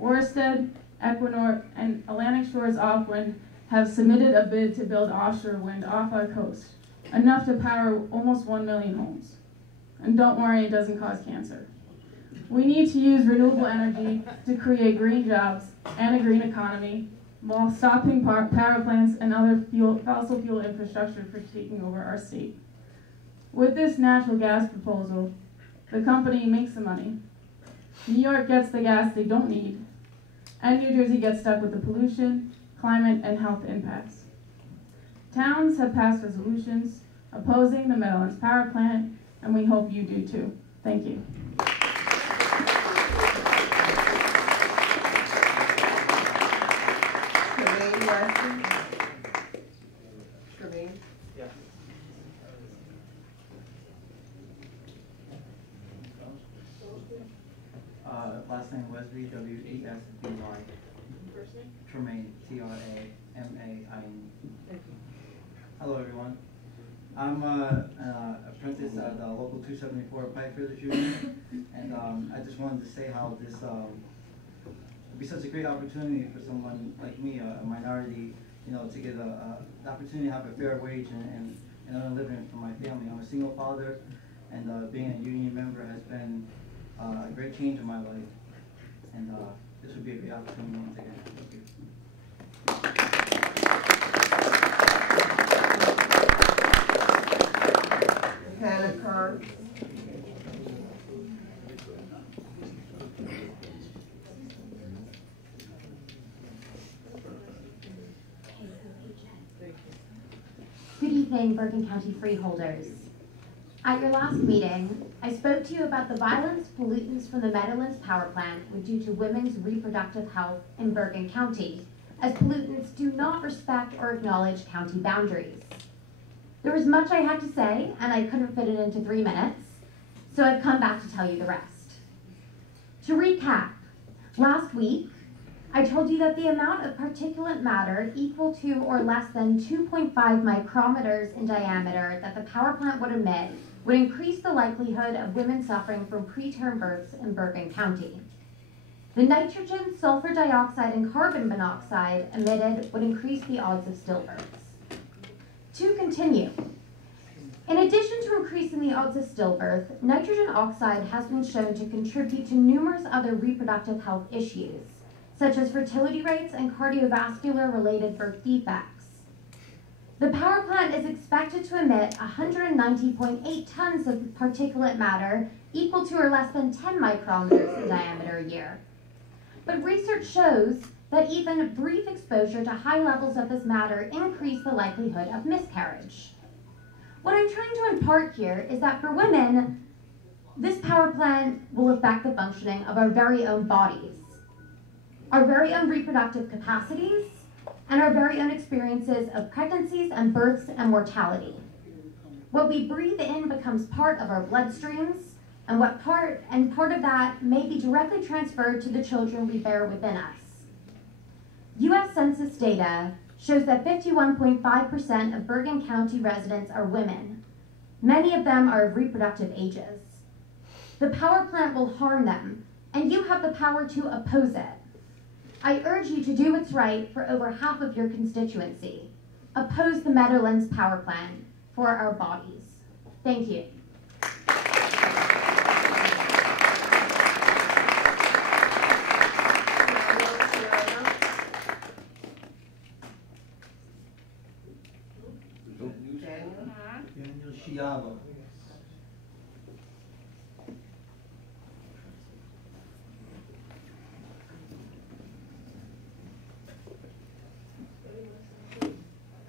Orsted, Equinor, and Atlantic Shores Offwind have submitted a bid to build offshore wind off our coast, enough to power almost 1 million homes. And don't worry, it doesn't cause cancer. We need to use renewable energy to create green jobs and a green economy while stopping power plants and other fossil fuel infrastructure from taking over our state. With this natural gas proposal, the company makes the money, New York gets the gas they don't need, and New Jersey gets stuck with the pollution, climate, and health impacts. Towns have passed resolutions opposing the Meadowlands power plant, and we hope you do too. Thank you. Last name Wesby, W-E-S-B-Y. Tremaine, T-R-A-M-A-I-N. Hello, everyone. I'm an apprentice at the local 274 Pipe Fitters Union, and I just wanted to say how this would be such a great opportunity for someone like me, a minority, you know, to get the opportunity to have a fair wage and earn a living for my family. I'm a single father, and being a union member has been a great change in my life, and this would be a great opportunity once again. Thank you. Hannah Kern. Good evening, Bergen County Freeholders. At your last meeting, I spoke to you about the violence pollutants from the Meadowlands power plant were due to women's reproductive health in Bergen County, as pollutants do not respect or acknowledge county boundaries. There was much I had to say, and I couldn't fit it into 3 minutes, so I've come back to tell you the rest. To recap, last week, I told you that the amount of particulate matter equal to or less than 2.5 micrometers in diameter that the power plant would emit would increase the likelihood of women suffering from preterm births in Bergen County. The nitrogen, sulfur dioxide, and carbon monoxide emitted would increase the odds of stillbirths. To continue, in addition to increasing the odds of stillbirth, nitrogen oxide has been shown to contribute to numerous other reproductive health issues, such as fertility rates and cardiovascular-related birth defects. The power plant is expected to emit 190.8 tons of particulate matter equal to or less than 10 micrometers in diameter a year. But research shows that even brief exposure to high levels of this matter increase the likelihood of miscarriage. What I'm trying to impart here is that for women, this power plant will affect the functioning of our very own bodies, our very own reproductive capacities, and our very own experiences of pregnancies and births and mortality. What we breathe in becomes part of our bloodstreams, and part of that may be directly transferred to the children we bear within us. U.S. Census data shows that 51.5% of Bergen County residents are women. Many of them are of reproductive ages. The power plant will harm them, and you have the power to oppose it. I urge you to do what's right for over half of your constituency. Oppose the Meadowlands power plant for our bodies. Thank you. Daniel Schiavo.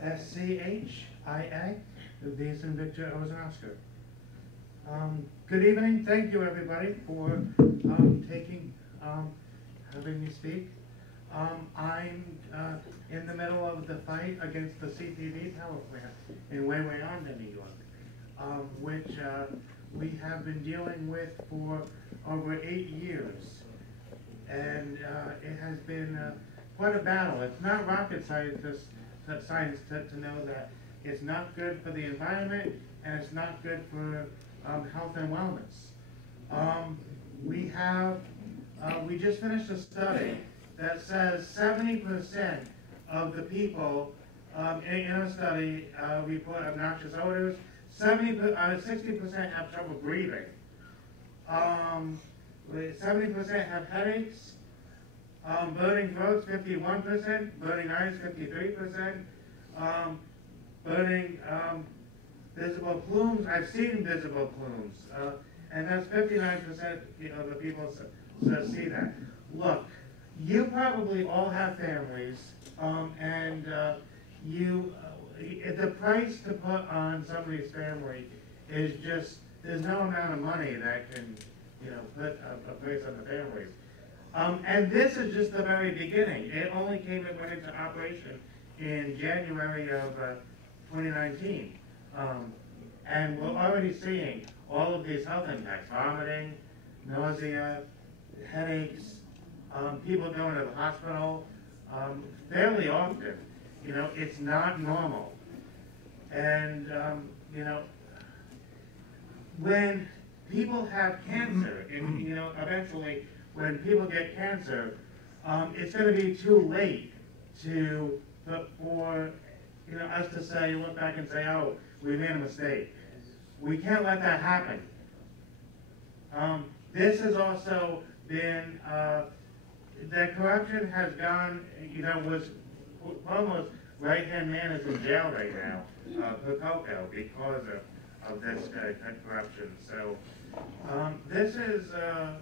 S-C-H-I-A, V as in Victor, O as in Oscar. Good evening. Thank you, everybody, for having me speak. I'm in the middle of the fight against the CPV power plant in Wayanda, New York, which we have been dealing with for over 8 years. And it has been quite a battle. It's not rocket science to know that it's not good for the environment and it's not good for health and wellness. We just finished a study that says 70% of the people in a study report obnoxious odors. 60% have trouble breathing. 70% have headaches. Burning throats, 51%. Burning eyes, 53%. Burning visible plumes. I've seen visible plumes, and that's 59% of the people see that. Look, you probably all have families, and the price to put on somebody's family is just, there's no amount of money that can, put a price on the families. And this is just the very beginning. It only went into operation in January of 2019. And we're already seeing all of these health impacts: vomiting, nausea, headaches, people going to the hospital fairly often. It's not normal. And, when people have cancer, and, eventually when people get cancer, it's going to be too late for us to say, look back and say, oh, we made a mistake. We can't let that happen. This has also been, that corruption has gone, was almost right-hand man is in jail right now, Coco, because of this corruption. So this is a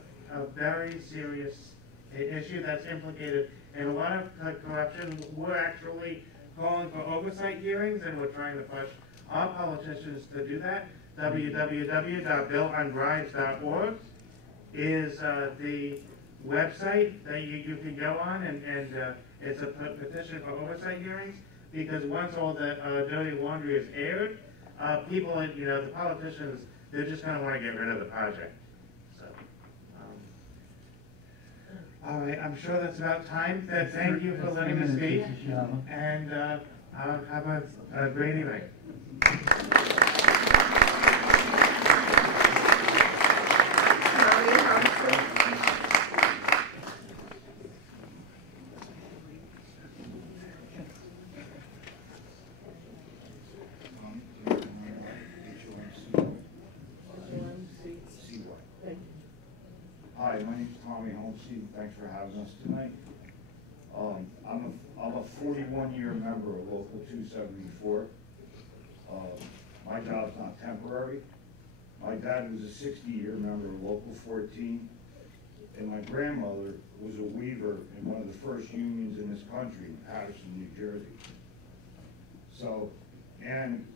very serious issue that's implicated in a lot of corruption. We're actually calling for oversight hearings, and we're trying to push our politicians to do that. www.billonbribes.org is the website that you can go on, and it's a petition for oversight hearings, because once all the dirty laundry is aired, people, the politicians, they're just going to want to get rid of the project. So, all right, I'm sure that's about time. Thank you for letting me speak, and have a great evening. Hi, my name's Tommy Homestead. Thanks for having us tonight. I'm a 41-year member of Local 274. My job's not temporary. My dad was a 60-year member of Local 14, and my grandmother was a weaver in one of the first unions in this country in Patterson, New Jersey. So, and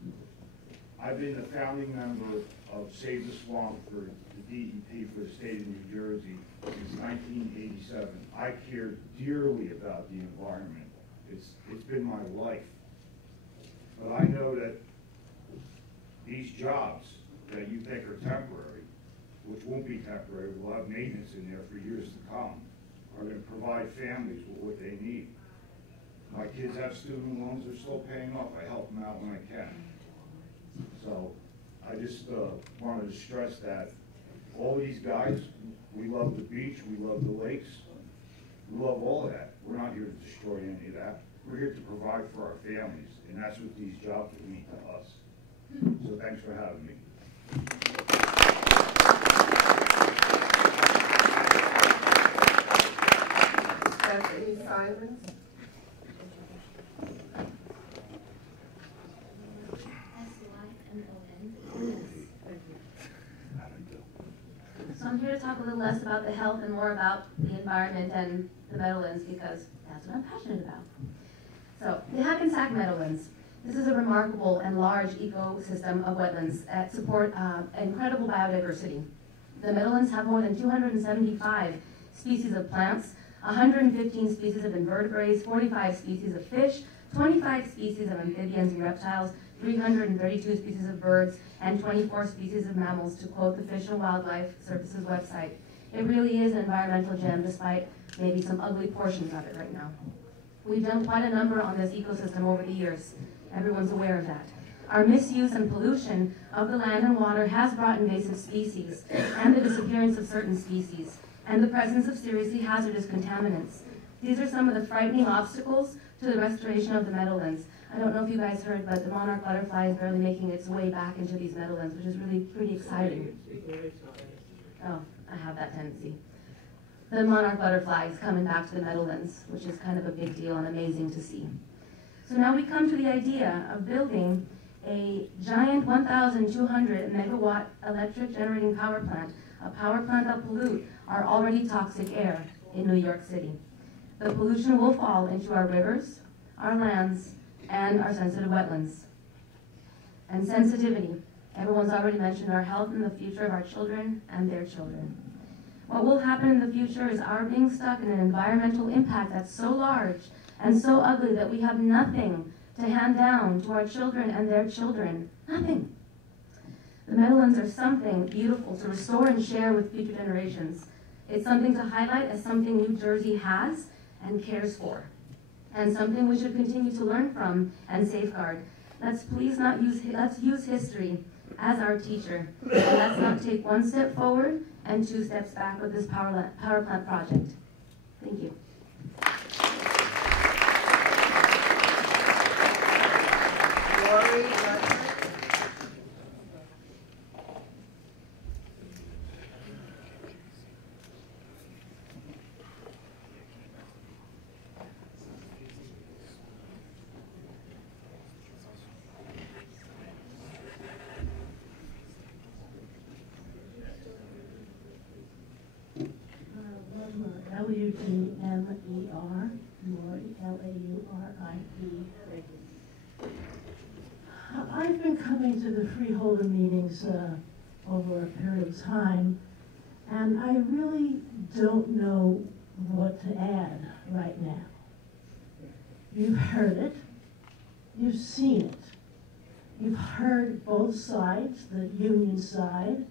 I've been the founding member of Save the Swamp for the DEP for the state of New Jersey since 1987. I care dearly about the environment. It's been my life. But I know that these jobs that you think are temporary, which won't be temporary, we'll have maintenance in there for years to come, are going to provide families with what they need. My kids have student loans, they're still paying off. I help them out when I can. So I just wanted to stress that all these guys, we love the beach, we love the lakes, we love all of that. We're not here to destroy any of that. We're here to provide for our families, and that's what these jobs mean to us. So thanks for having me. Stephanie Simons. So I'm here to talk a little less about the health and more about the environment and the Meadowlands, because that's what I'm passionate about. So, the Hackensack Meadowlands. This is a remarkable and large ecosystem of wetlands that support incredible biodiversity. The Meadowlands have more than 275 species of plants, 115 species of invertebrates, 45 species of fish, 25 species of amphibians and reptiles, 332 species of birds, and 24 species of mammals, to quote the Fish and Wildlife Service's website. It really is an environmental gem, despite maybe some ugly portions of it right now. We've done quite a number on this ecosystem over the years. Everyone's aware of that. Our misuse and pollution of the land and water has brought invasive species and the disappearance of certain species and the presence of seriously hazardous contaminants. These are some of the frightening obstacles to the restoration of the meadowlands. I don't know if you guys heard, but the monarch butterfly is barely making its way back into these meadowlands, which is really pretty exciting. Oh, I have that tendency. The monarch butterfly is coming back to the meadowlands, which is kind of a big deal and amazing to see. So now we come to the idea of building a giant 1,200 megawatt electric generating power plant, a power plant that will pollute our already toxic air in New York City. The pollution will fall into our rivers, our lands, and our sensitive wetlands. And sensitivity. Everyone's already mentioned our health and the future of our children and their children. What will happen in the future is our being stuck in an environmental impact that's so large and so ugly that we have nothing to hand down to our children and their children. Nothing. The Meadowlands are something beautiful to restore and share with future generations. It's something to highlight as something New Jersey has and cares for, and something we should continue to learn from and safeguard. Let's use history as our teacher, and let's not take one step forward and 2 steps back with this power plant project. Thank you. L-U-D-M-E-R, Lori, L-A-U-R-I-E. I've been coming to the Freeholder meetings over a period of time, and I really don't know what to add right now. You've heard it, you've seen it, you've heard both sides, the union side,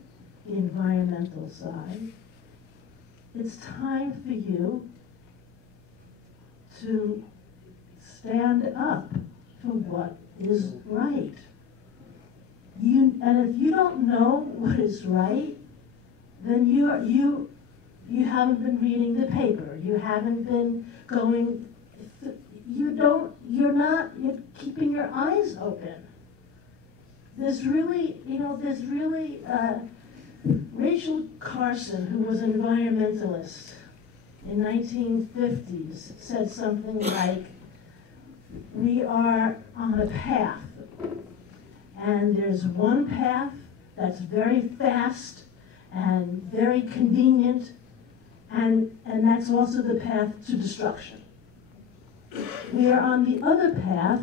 the environmental side. It's time for you to stand up for what is right. And if you don't know what is right, then you haven't been reading the paper. You haven't been going. You're keeping your eyes open. There's really, Rachel Carson, who was an environmentalist in 1950s, said something like, we are on a path, and there's one path that's very fast and very convenient, and that's also the path to destruction. We are on the other path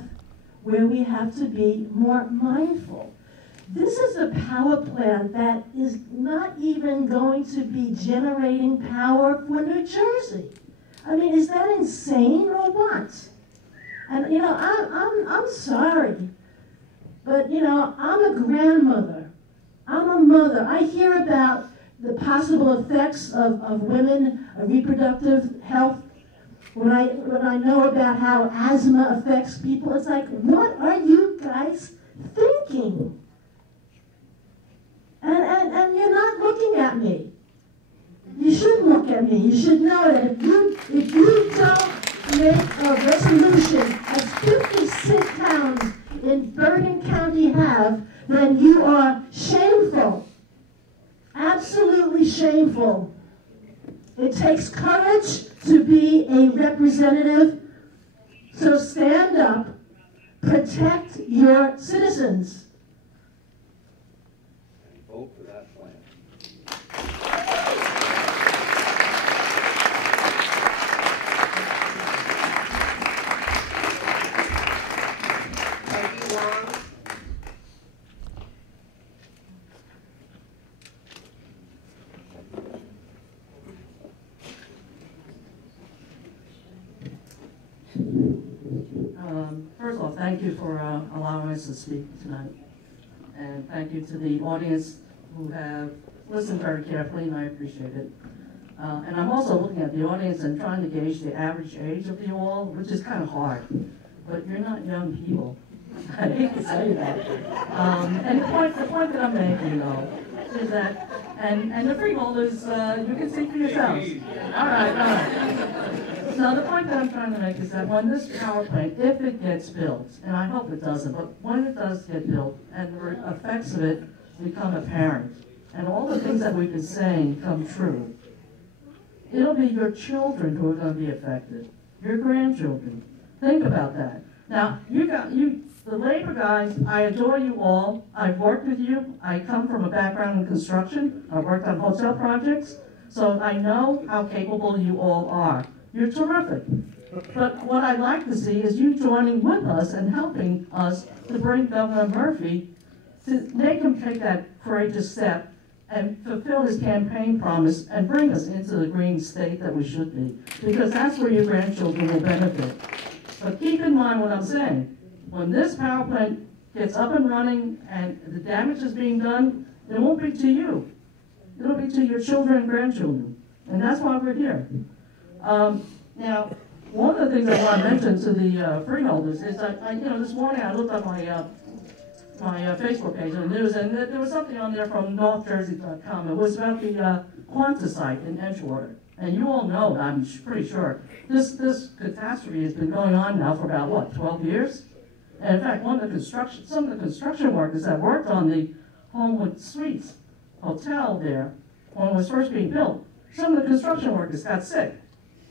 where we have to be more mindful. This is a power plant that is not even going to be generating power for New Jersey. I mean, is that insane or what? And I'm sorry, but I'm a grandmother. I'm a mother. I hear about the possible effects of women reproductive health. When I know about how asthma affects people, it's like, what are you guys thinking? And you're not looking at me. You should look at me. You should know that if you don't make a resolution as 56 towns in Bergen County have, then you are shameful. Absolutely shameful. It takes courage to be a representative. So stand up, protect your citizens. Vote for that plan. thank you for allowing us to speak tonight. And thank you to the audience who have listened very carefully, and I appreciate it. And I'm also looking at the audience and trying to gauge the average age of you all, which is kind of hard. But you're not young people. I hate to say that. And the point that I'm making, though, is that, and the freeholders, you can see for yourselves. All right. Now, the point that I'm trying to make is that when this power plant, if it gets built, and I hope it doesn't, but when it does get built and the effects of it become apparent, and all the things that we've been saying come true, it'll be your children who are going to be affected, your grandchildren. Think about that. Now, the labor guys, I adore you all. I've worked with you. I come from a background in construction. I've worked on hotel projects. So I know how capable you all are. You're terrific. But what I'd like to see is you joining with us and helping us to bring Governor Murphy, to make him take that courageous step and fulfill his campaign promise and bring us into the green state that we should be. Because that's where your grandchildren will benefit. But keep in mind what I'm saying. When this power plant gets up and running and the damage is being done, it won't be to you. It'll be to your children and grandchildren. And that's why we're here. Now, one of the things I want to mention to the freeholders is that, this morning I looked up my Facebook page on the news, and there was something on there from NorthJersey.com. It was about the Quanta site in Edgewater. And you all know, I'm pretty sure, this catastrophe has been going on now for about, what, 12 years? And in fact, some of the construction workers that worked on the Homewood Suites hotel there, when it was first being built, some of the construction workers got sick.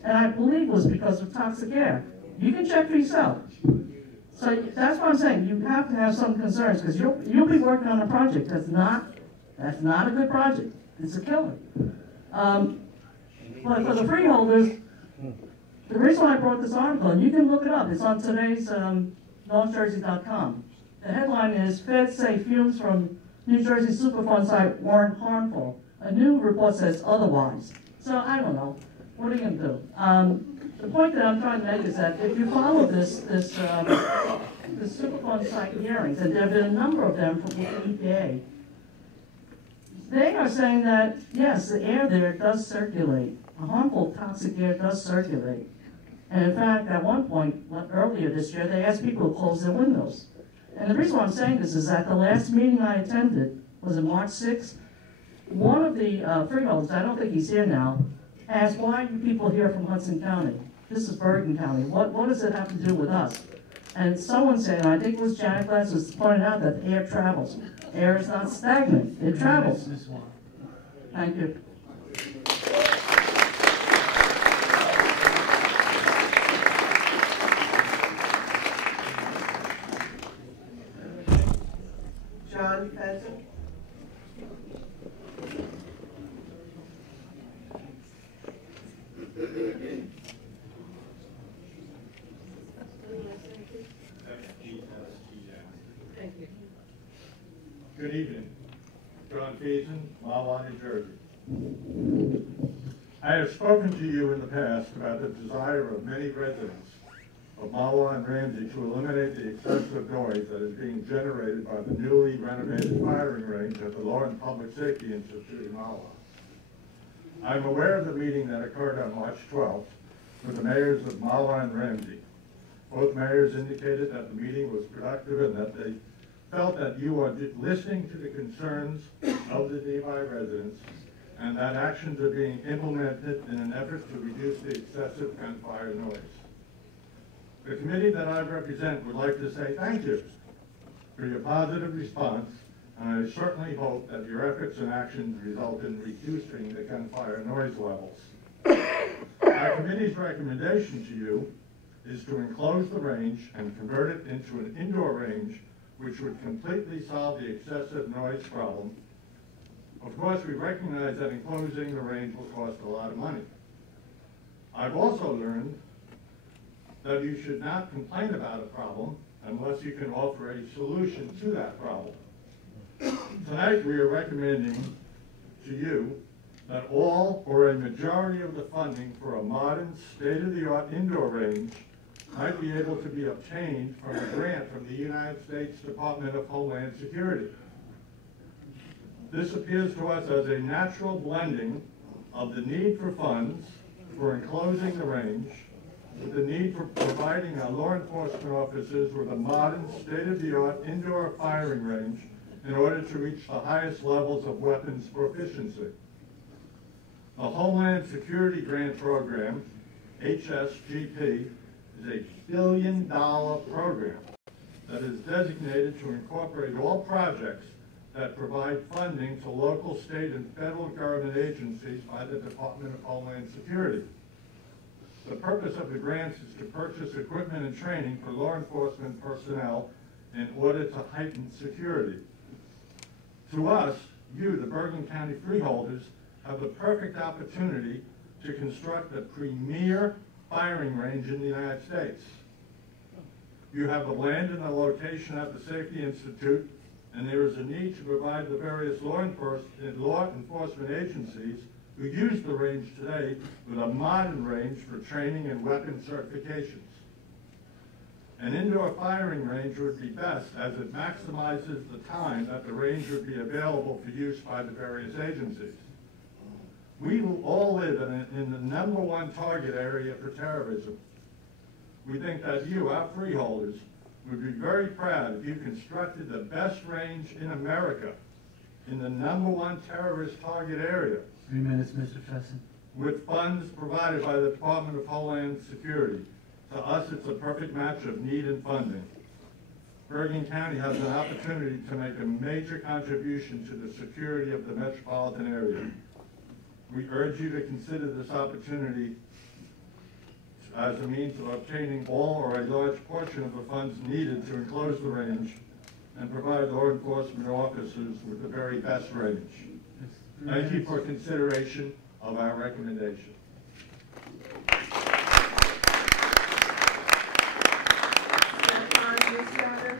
And I believe it was because of toxic air. You can check for yourself. So that's what I'm saying. You have to have some concerns, because you'll be working on a project that's not a good project. It's a killer. But for the freeholders, the reason why I brought this article, and you can look it up, it's on today's NorthJersey.com. The headline is, Feds say fumes from New Jersey Superfund site weren't harmful. A new report says otherwise. So I don't know. What are you going to do? The point that I'm trying to make is that if you follow this Superfund site hearings, and there have been a number of them from the EPA, they are saying that, yes, the air there does circulate. A harmful toxic air does circulate. And in fact, at one point, earlier this year, they asked people to close their windows. And the reason why I'm saying this is that the last meeting I attended was on March 6th. One of the freeholders, I don't think he's here now, asked, why are you people here from Hudson County? This is Bergen County. What does it have to do with us? And someone said, and I think it was Janet Glass, was pointing out that the air travels. Air is not stagnant. It travels. Thank you. John Fenton. Thank you. Good evening. John Faison, Mahwah, New Jersey. I have spoken to you in the past about the desire of many residents of Mahwah and Ramsey to eliminate the excessive noise that is being generated by the newly renovated firing range at the Law and Public Safety Institute in Mahwah. I am aware of the meeting that occurred on March 12th with the mayors of Mahwah and Ramsey. Both mayors indicated that the meeting was productive and that they felt that you are listening to the concerns of the nearby residents and that actions are being implemented in an effort to reduce the excessive gunfire noise. The committee that I represent would like to say thank you for your positive response, and I certainly hope that your efforts and actions result in reducing the gunfire noise levels. Our committee's recommendation to you is to enclose the range and convert it into an indoor range, which would completely solve the excessive noise problem. Of course, we recognize that enclosing the range will cost a lot of money. I've also learned that you should not complain about a problem unless you can offer a solution to that problem. Tonight, we are recommending to you that all or a majority of the funding for a modern, state-of-the-art indoor range might be able to be obtained from a grant from the United States Department of Homeland Security. This appears to us as a natural blending of the need for funds for enclosing the range with the need for providing our law enforcement officers with a modern, state-of-the-art indoor firing range in order to reach the highest levels of weapons proficiency. The Homeland Security Grant Program, HSGP, is a billion-dollar program that is designated to incorporate all projects that provide funding to local, state, and federal government agencies by the Department of Homeland Security. The purpose of the grants is to purchase equipment and training for law enforcement personnel in order to heighten security. To us, you, the Bergen County Freeholders, have the perfect opportunity to construct a premier firing range in the United States. You have the land and the location at the Safety Institute, and there is a need to provide the various law enforcement agencies who use the range today with a modern range for training and weapon certifications. An indoor firing range would be best as it maximizes the time that the range would be available for use by the various agencies. We all live in the #1 target area for terrorism. We think that you, our freeholders, would be very proud if you constructed the best range in America in the #1 terrorist target area. 3 minutes, Mr. Fesson. With funds provided by the Department of Homeland Security. To us, it's a perfect match of need and funding. Bergen County has an opportunity to make a major contribution to the security of the metropolitan area. We urge you to consider this opportunity as a means of obtaining all or a large portion of the funds needed to enclose the range and provide law enforcement officers with the very best range. Thank you for consideration of our recommendation. Neustadler.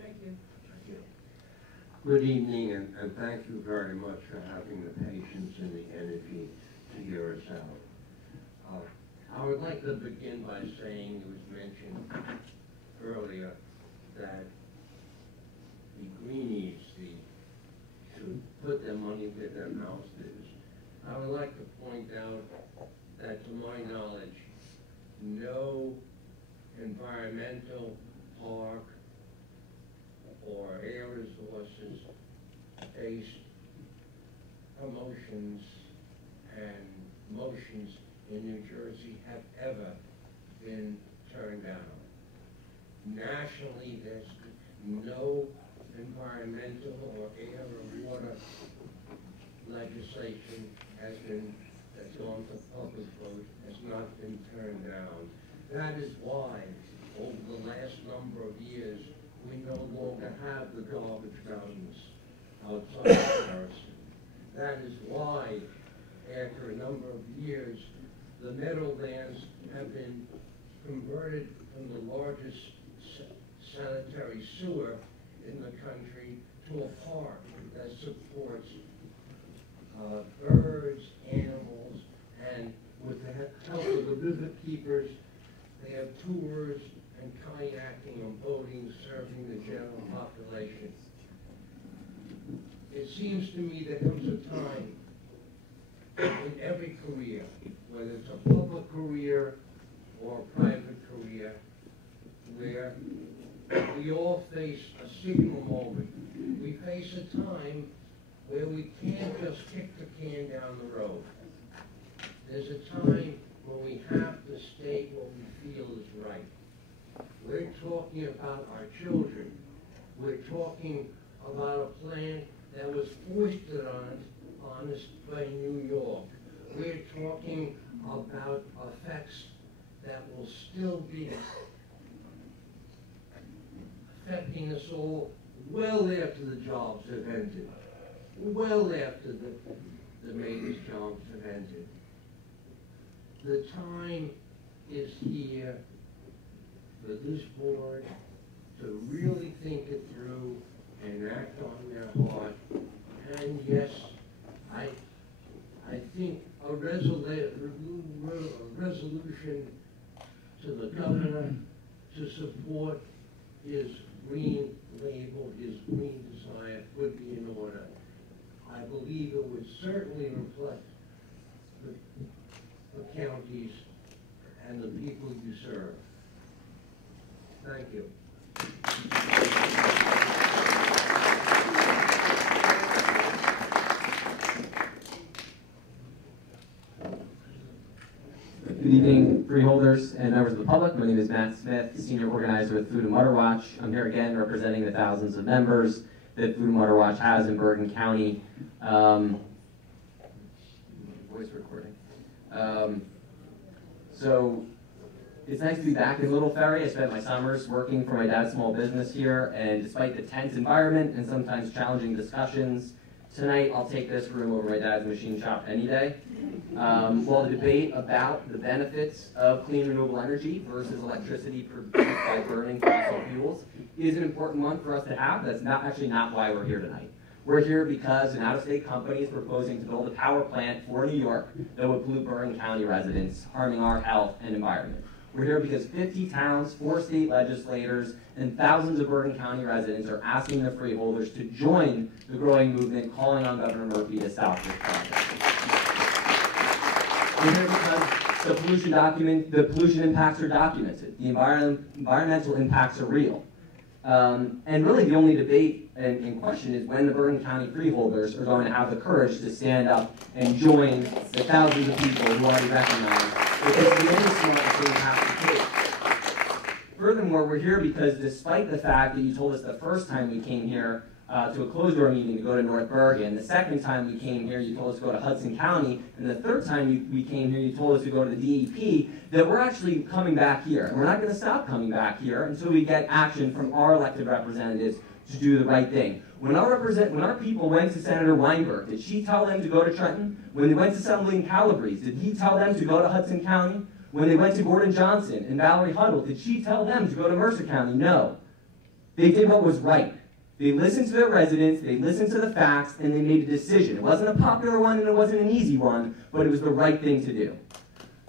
Thank you. Good evening, and thank you very much for having the patience and the energy to hear us out. I would like to begin by saying, it was mentioned earlier, that the greenies should put their money where their mouth is. I would like to point out that, to my knowledge, no environmental park or air resources based promotions and motions in New Jersey have ever been turned down. Nationally, there's no environmental or air or water legislation that's gone to public vote, has not been turned down. That is why, over the last number of years, we no longer have the garbage mountains outside of Harrison. That is why, after a number of years, the meadowlands have been converted from the largest sanitary sewer in the country to a park that supports birds, animals, and with the help of the river keepers, they have tours and kayaking and boating serving the general population. It seems to me there comes a time in every career, whether it's a public career or a private career, where we all face a signal moment. We face a time where we can't just kick the can down the road. There's a time when we have to state what we feel is right. We're talking about our children. We're talking about a plan that was foisted on us by New York. We're talking about effects that will still be affecting us all well after the jobs have ended. well after the maintenance jobs have ended. The time is here for this board to really think it through and act on their heart. And yes, I think a resolution to the governor to support his green label, his green desire would be in order. I believe it would certainly reflect the counties and the people you serve. Thank you. Good evening, freeholders and members of the public. My name is Matt Smith, Senior Organizer with Food and Water Watch. I'm here again representing the thousands of members that Food and Water Watch has in Bergen County. Voice recording. So it's nice to be back in Little Ferry. I spent my summers working for my dad's small business here, and despite the tense environment and sometimes challenging discussions, tonight I'll take this room over my dad's machine shop any day. While the debate about the benefits of clean renewable energy versus electricity produced by burning fossil fuels is an important one for us to have, that's actually not why we're here tonight. We're here because an out-of-state company is proposing to build a power plant for New York that would pollute Bergen County residents, harming our health and environment. We're here because 50 towns, 4 state legislators, and thousands of Bergen County residents are asking the freeholders to join the growing movement calling on Governor Murphy to stop this project. We're here because the pollution impacts are documented. The environmental impacts are real. And really the only debate in question is when the Bergen County freeholders are going to have the courage to stand up and join the thousands of people who already recognize that this is any smart thing have to take. Furthermore, we're here because despite the fact that you told us the first time we came here to a closed-door meeting to go to North Bergen, the second time we came here you told us to go to Hudson County, and the third time we came here you told us to go to the DEP, that we're actually coming back here. And we're not going to stop coming back here until we get action from our elected representatives to do the right thing. When our people went to Senator Weinberg, did she tell them to go to Trenton? When they went to Assemblyman Calabrese, did he tell them to go to Hudson County? When they went to Gordon Johnson and Valerie Huddle, did she tell them to go to Mercer County? No. They did what was right. They listened to their residents, they listened to the facts, and they made a decision. It wasn't a popular one and it wasn't an easy one, but it was the right thing to do.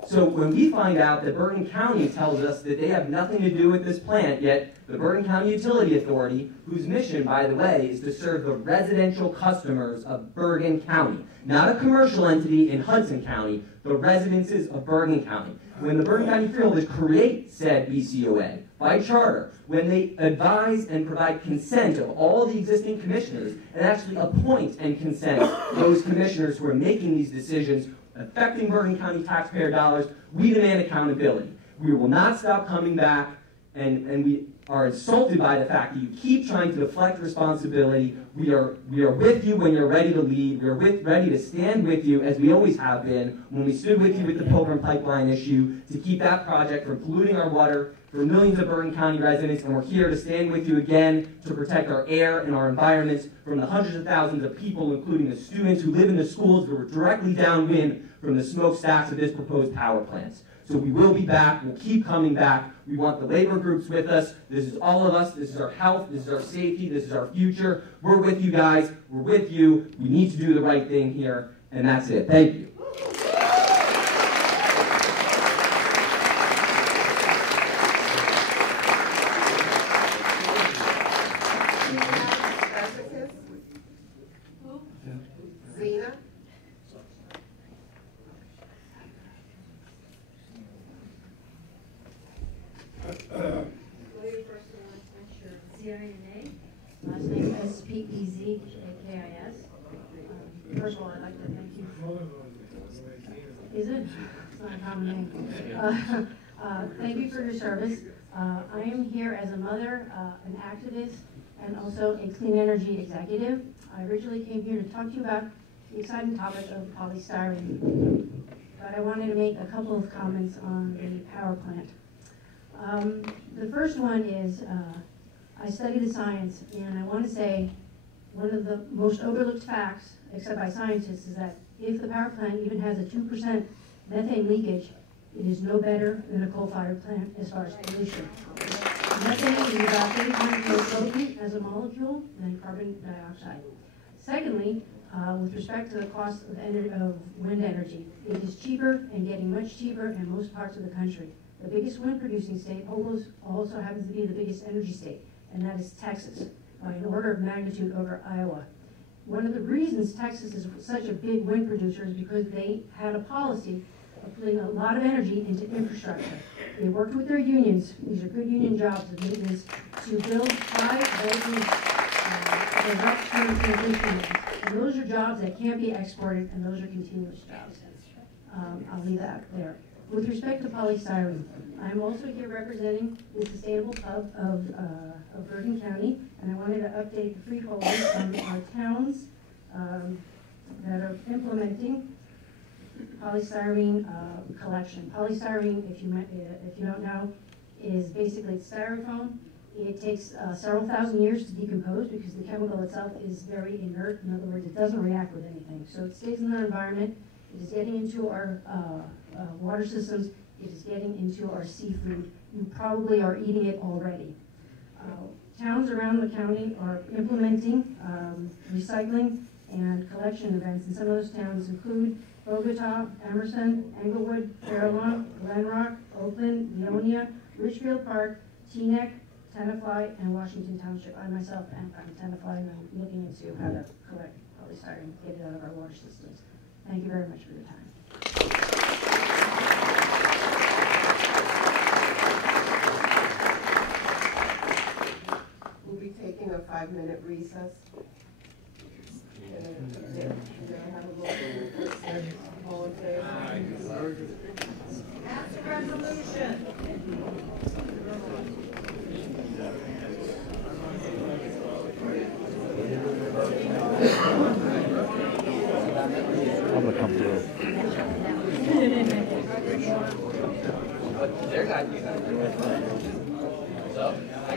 So when we find out that Bergen County tells us that they have nothing to do with this plant, yet the Bergen County Utility Authority, whose mission, by the way, is to serve the residential customers of Bergen County, not a commercial entity in Hudson County, the residences of Bergen County. When the Bergen County Freeholders create said BCOA by charter, when they advise and provide consent of all the existing commissioners, and actually appoint and consent those commissioners who are making these decisions affecting Bergen County taxpayer dollars, we demand accountability. We will not stop coming back, and we are insulted by the fact that you keep trying to deflect responsibility. We are with you when you're ready to lead. We are ready to stand with you, as we always have been, when we stood with you with the Pilgrim Pipeline issue, to keep that project from polluting our water for millions of Bergen County residents, and we're here to stand with you again to protect our air and our environments from the hundreds of thousands of people, including the students who live in the schools that were directly downwind from the smokestacks of this proposed power plant. So we will be back. We'll keep coming back. We want the labor groups with us. This is all of us. This is our health. This is our safety. This is our future. We're with you guys. We're with you. We need to do the right thing here, and that's it. Thank you. Zena? Z-I-N-A, last name S-P-E-Z-A-K-I-S. First of all, I'd like to thank you. Is it? It's not a common name. Thank you for your service. I am here as a mother, an activist, and also a clean energy executive. I originally came here to talk to you about the exciting topic of polystyrene, but I wanted to make a couple of comments on the power plant. The first one is, I study the science, and I want to say One of the most overlooked facts, except by scientists, is that if the power plant even has a 2% methane leakage, it is no better than a coal-fired plant as far as pollution. Methane is about 30 times more potent as a molecule than carbon dioxide. Secondly, with respect to the cost of wind energy, it is cheaper and getting much cheaper in most parts of the country. The biggest wind producing state also happens to be the biggest energy state, and that is Texas, by an order of magnitude over Iowa. One of the reasons Texas is such a big wind producer is because they had a policy of putting a lot of energy into infrastructure. They worked with their unions, these are good union jobs of maintenance, to build high voltage direct current transmission lines. And those are jobs that can't be exported, and those are continuous jobs. I'll leave that there. With respect to polystyrene, I'm also here representing the Sustainable Club of Bergen County, and I wanted to update the freeholders on our towns that are implementing polystyrene collection. Polystyrene, if you don't know, is basically styrofoam. It takes several thousand years to decompose because the chemical itself is very inert. In other words, it doesn't react with anything. So it stays in the environment. It is getting into our water systems. It is getting into our seafood. You probably are eating it already. Towns around the county are implementing recycling and collection events, and some of those towns include Bogota, Emerson, Englewood, Fairlawn, Glen Rock, Oakland, Leonia, Richfield Park, Teaneck, Tenafly, and Washington Township. I myself am from Tenafly, and I'm looking into how to collect polystyrene, get it out of our water systems. Thank you very much for your time. We'll be taking a 5-minute recess. All in favor? Pass the resolution. I'm gonna come through. They're not. So, I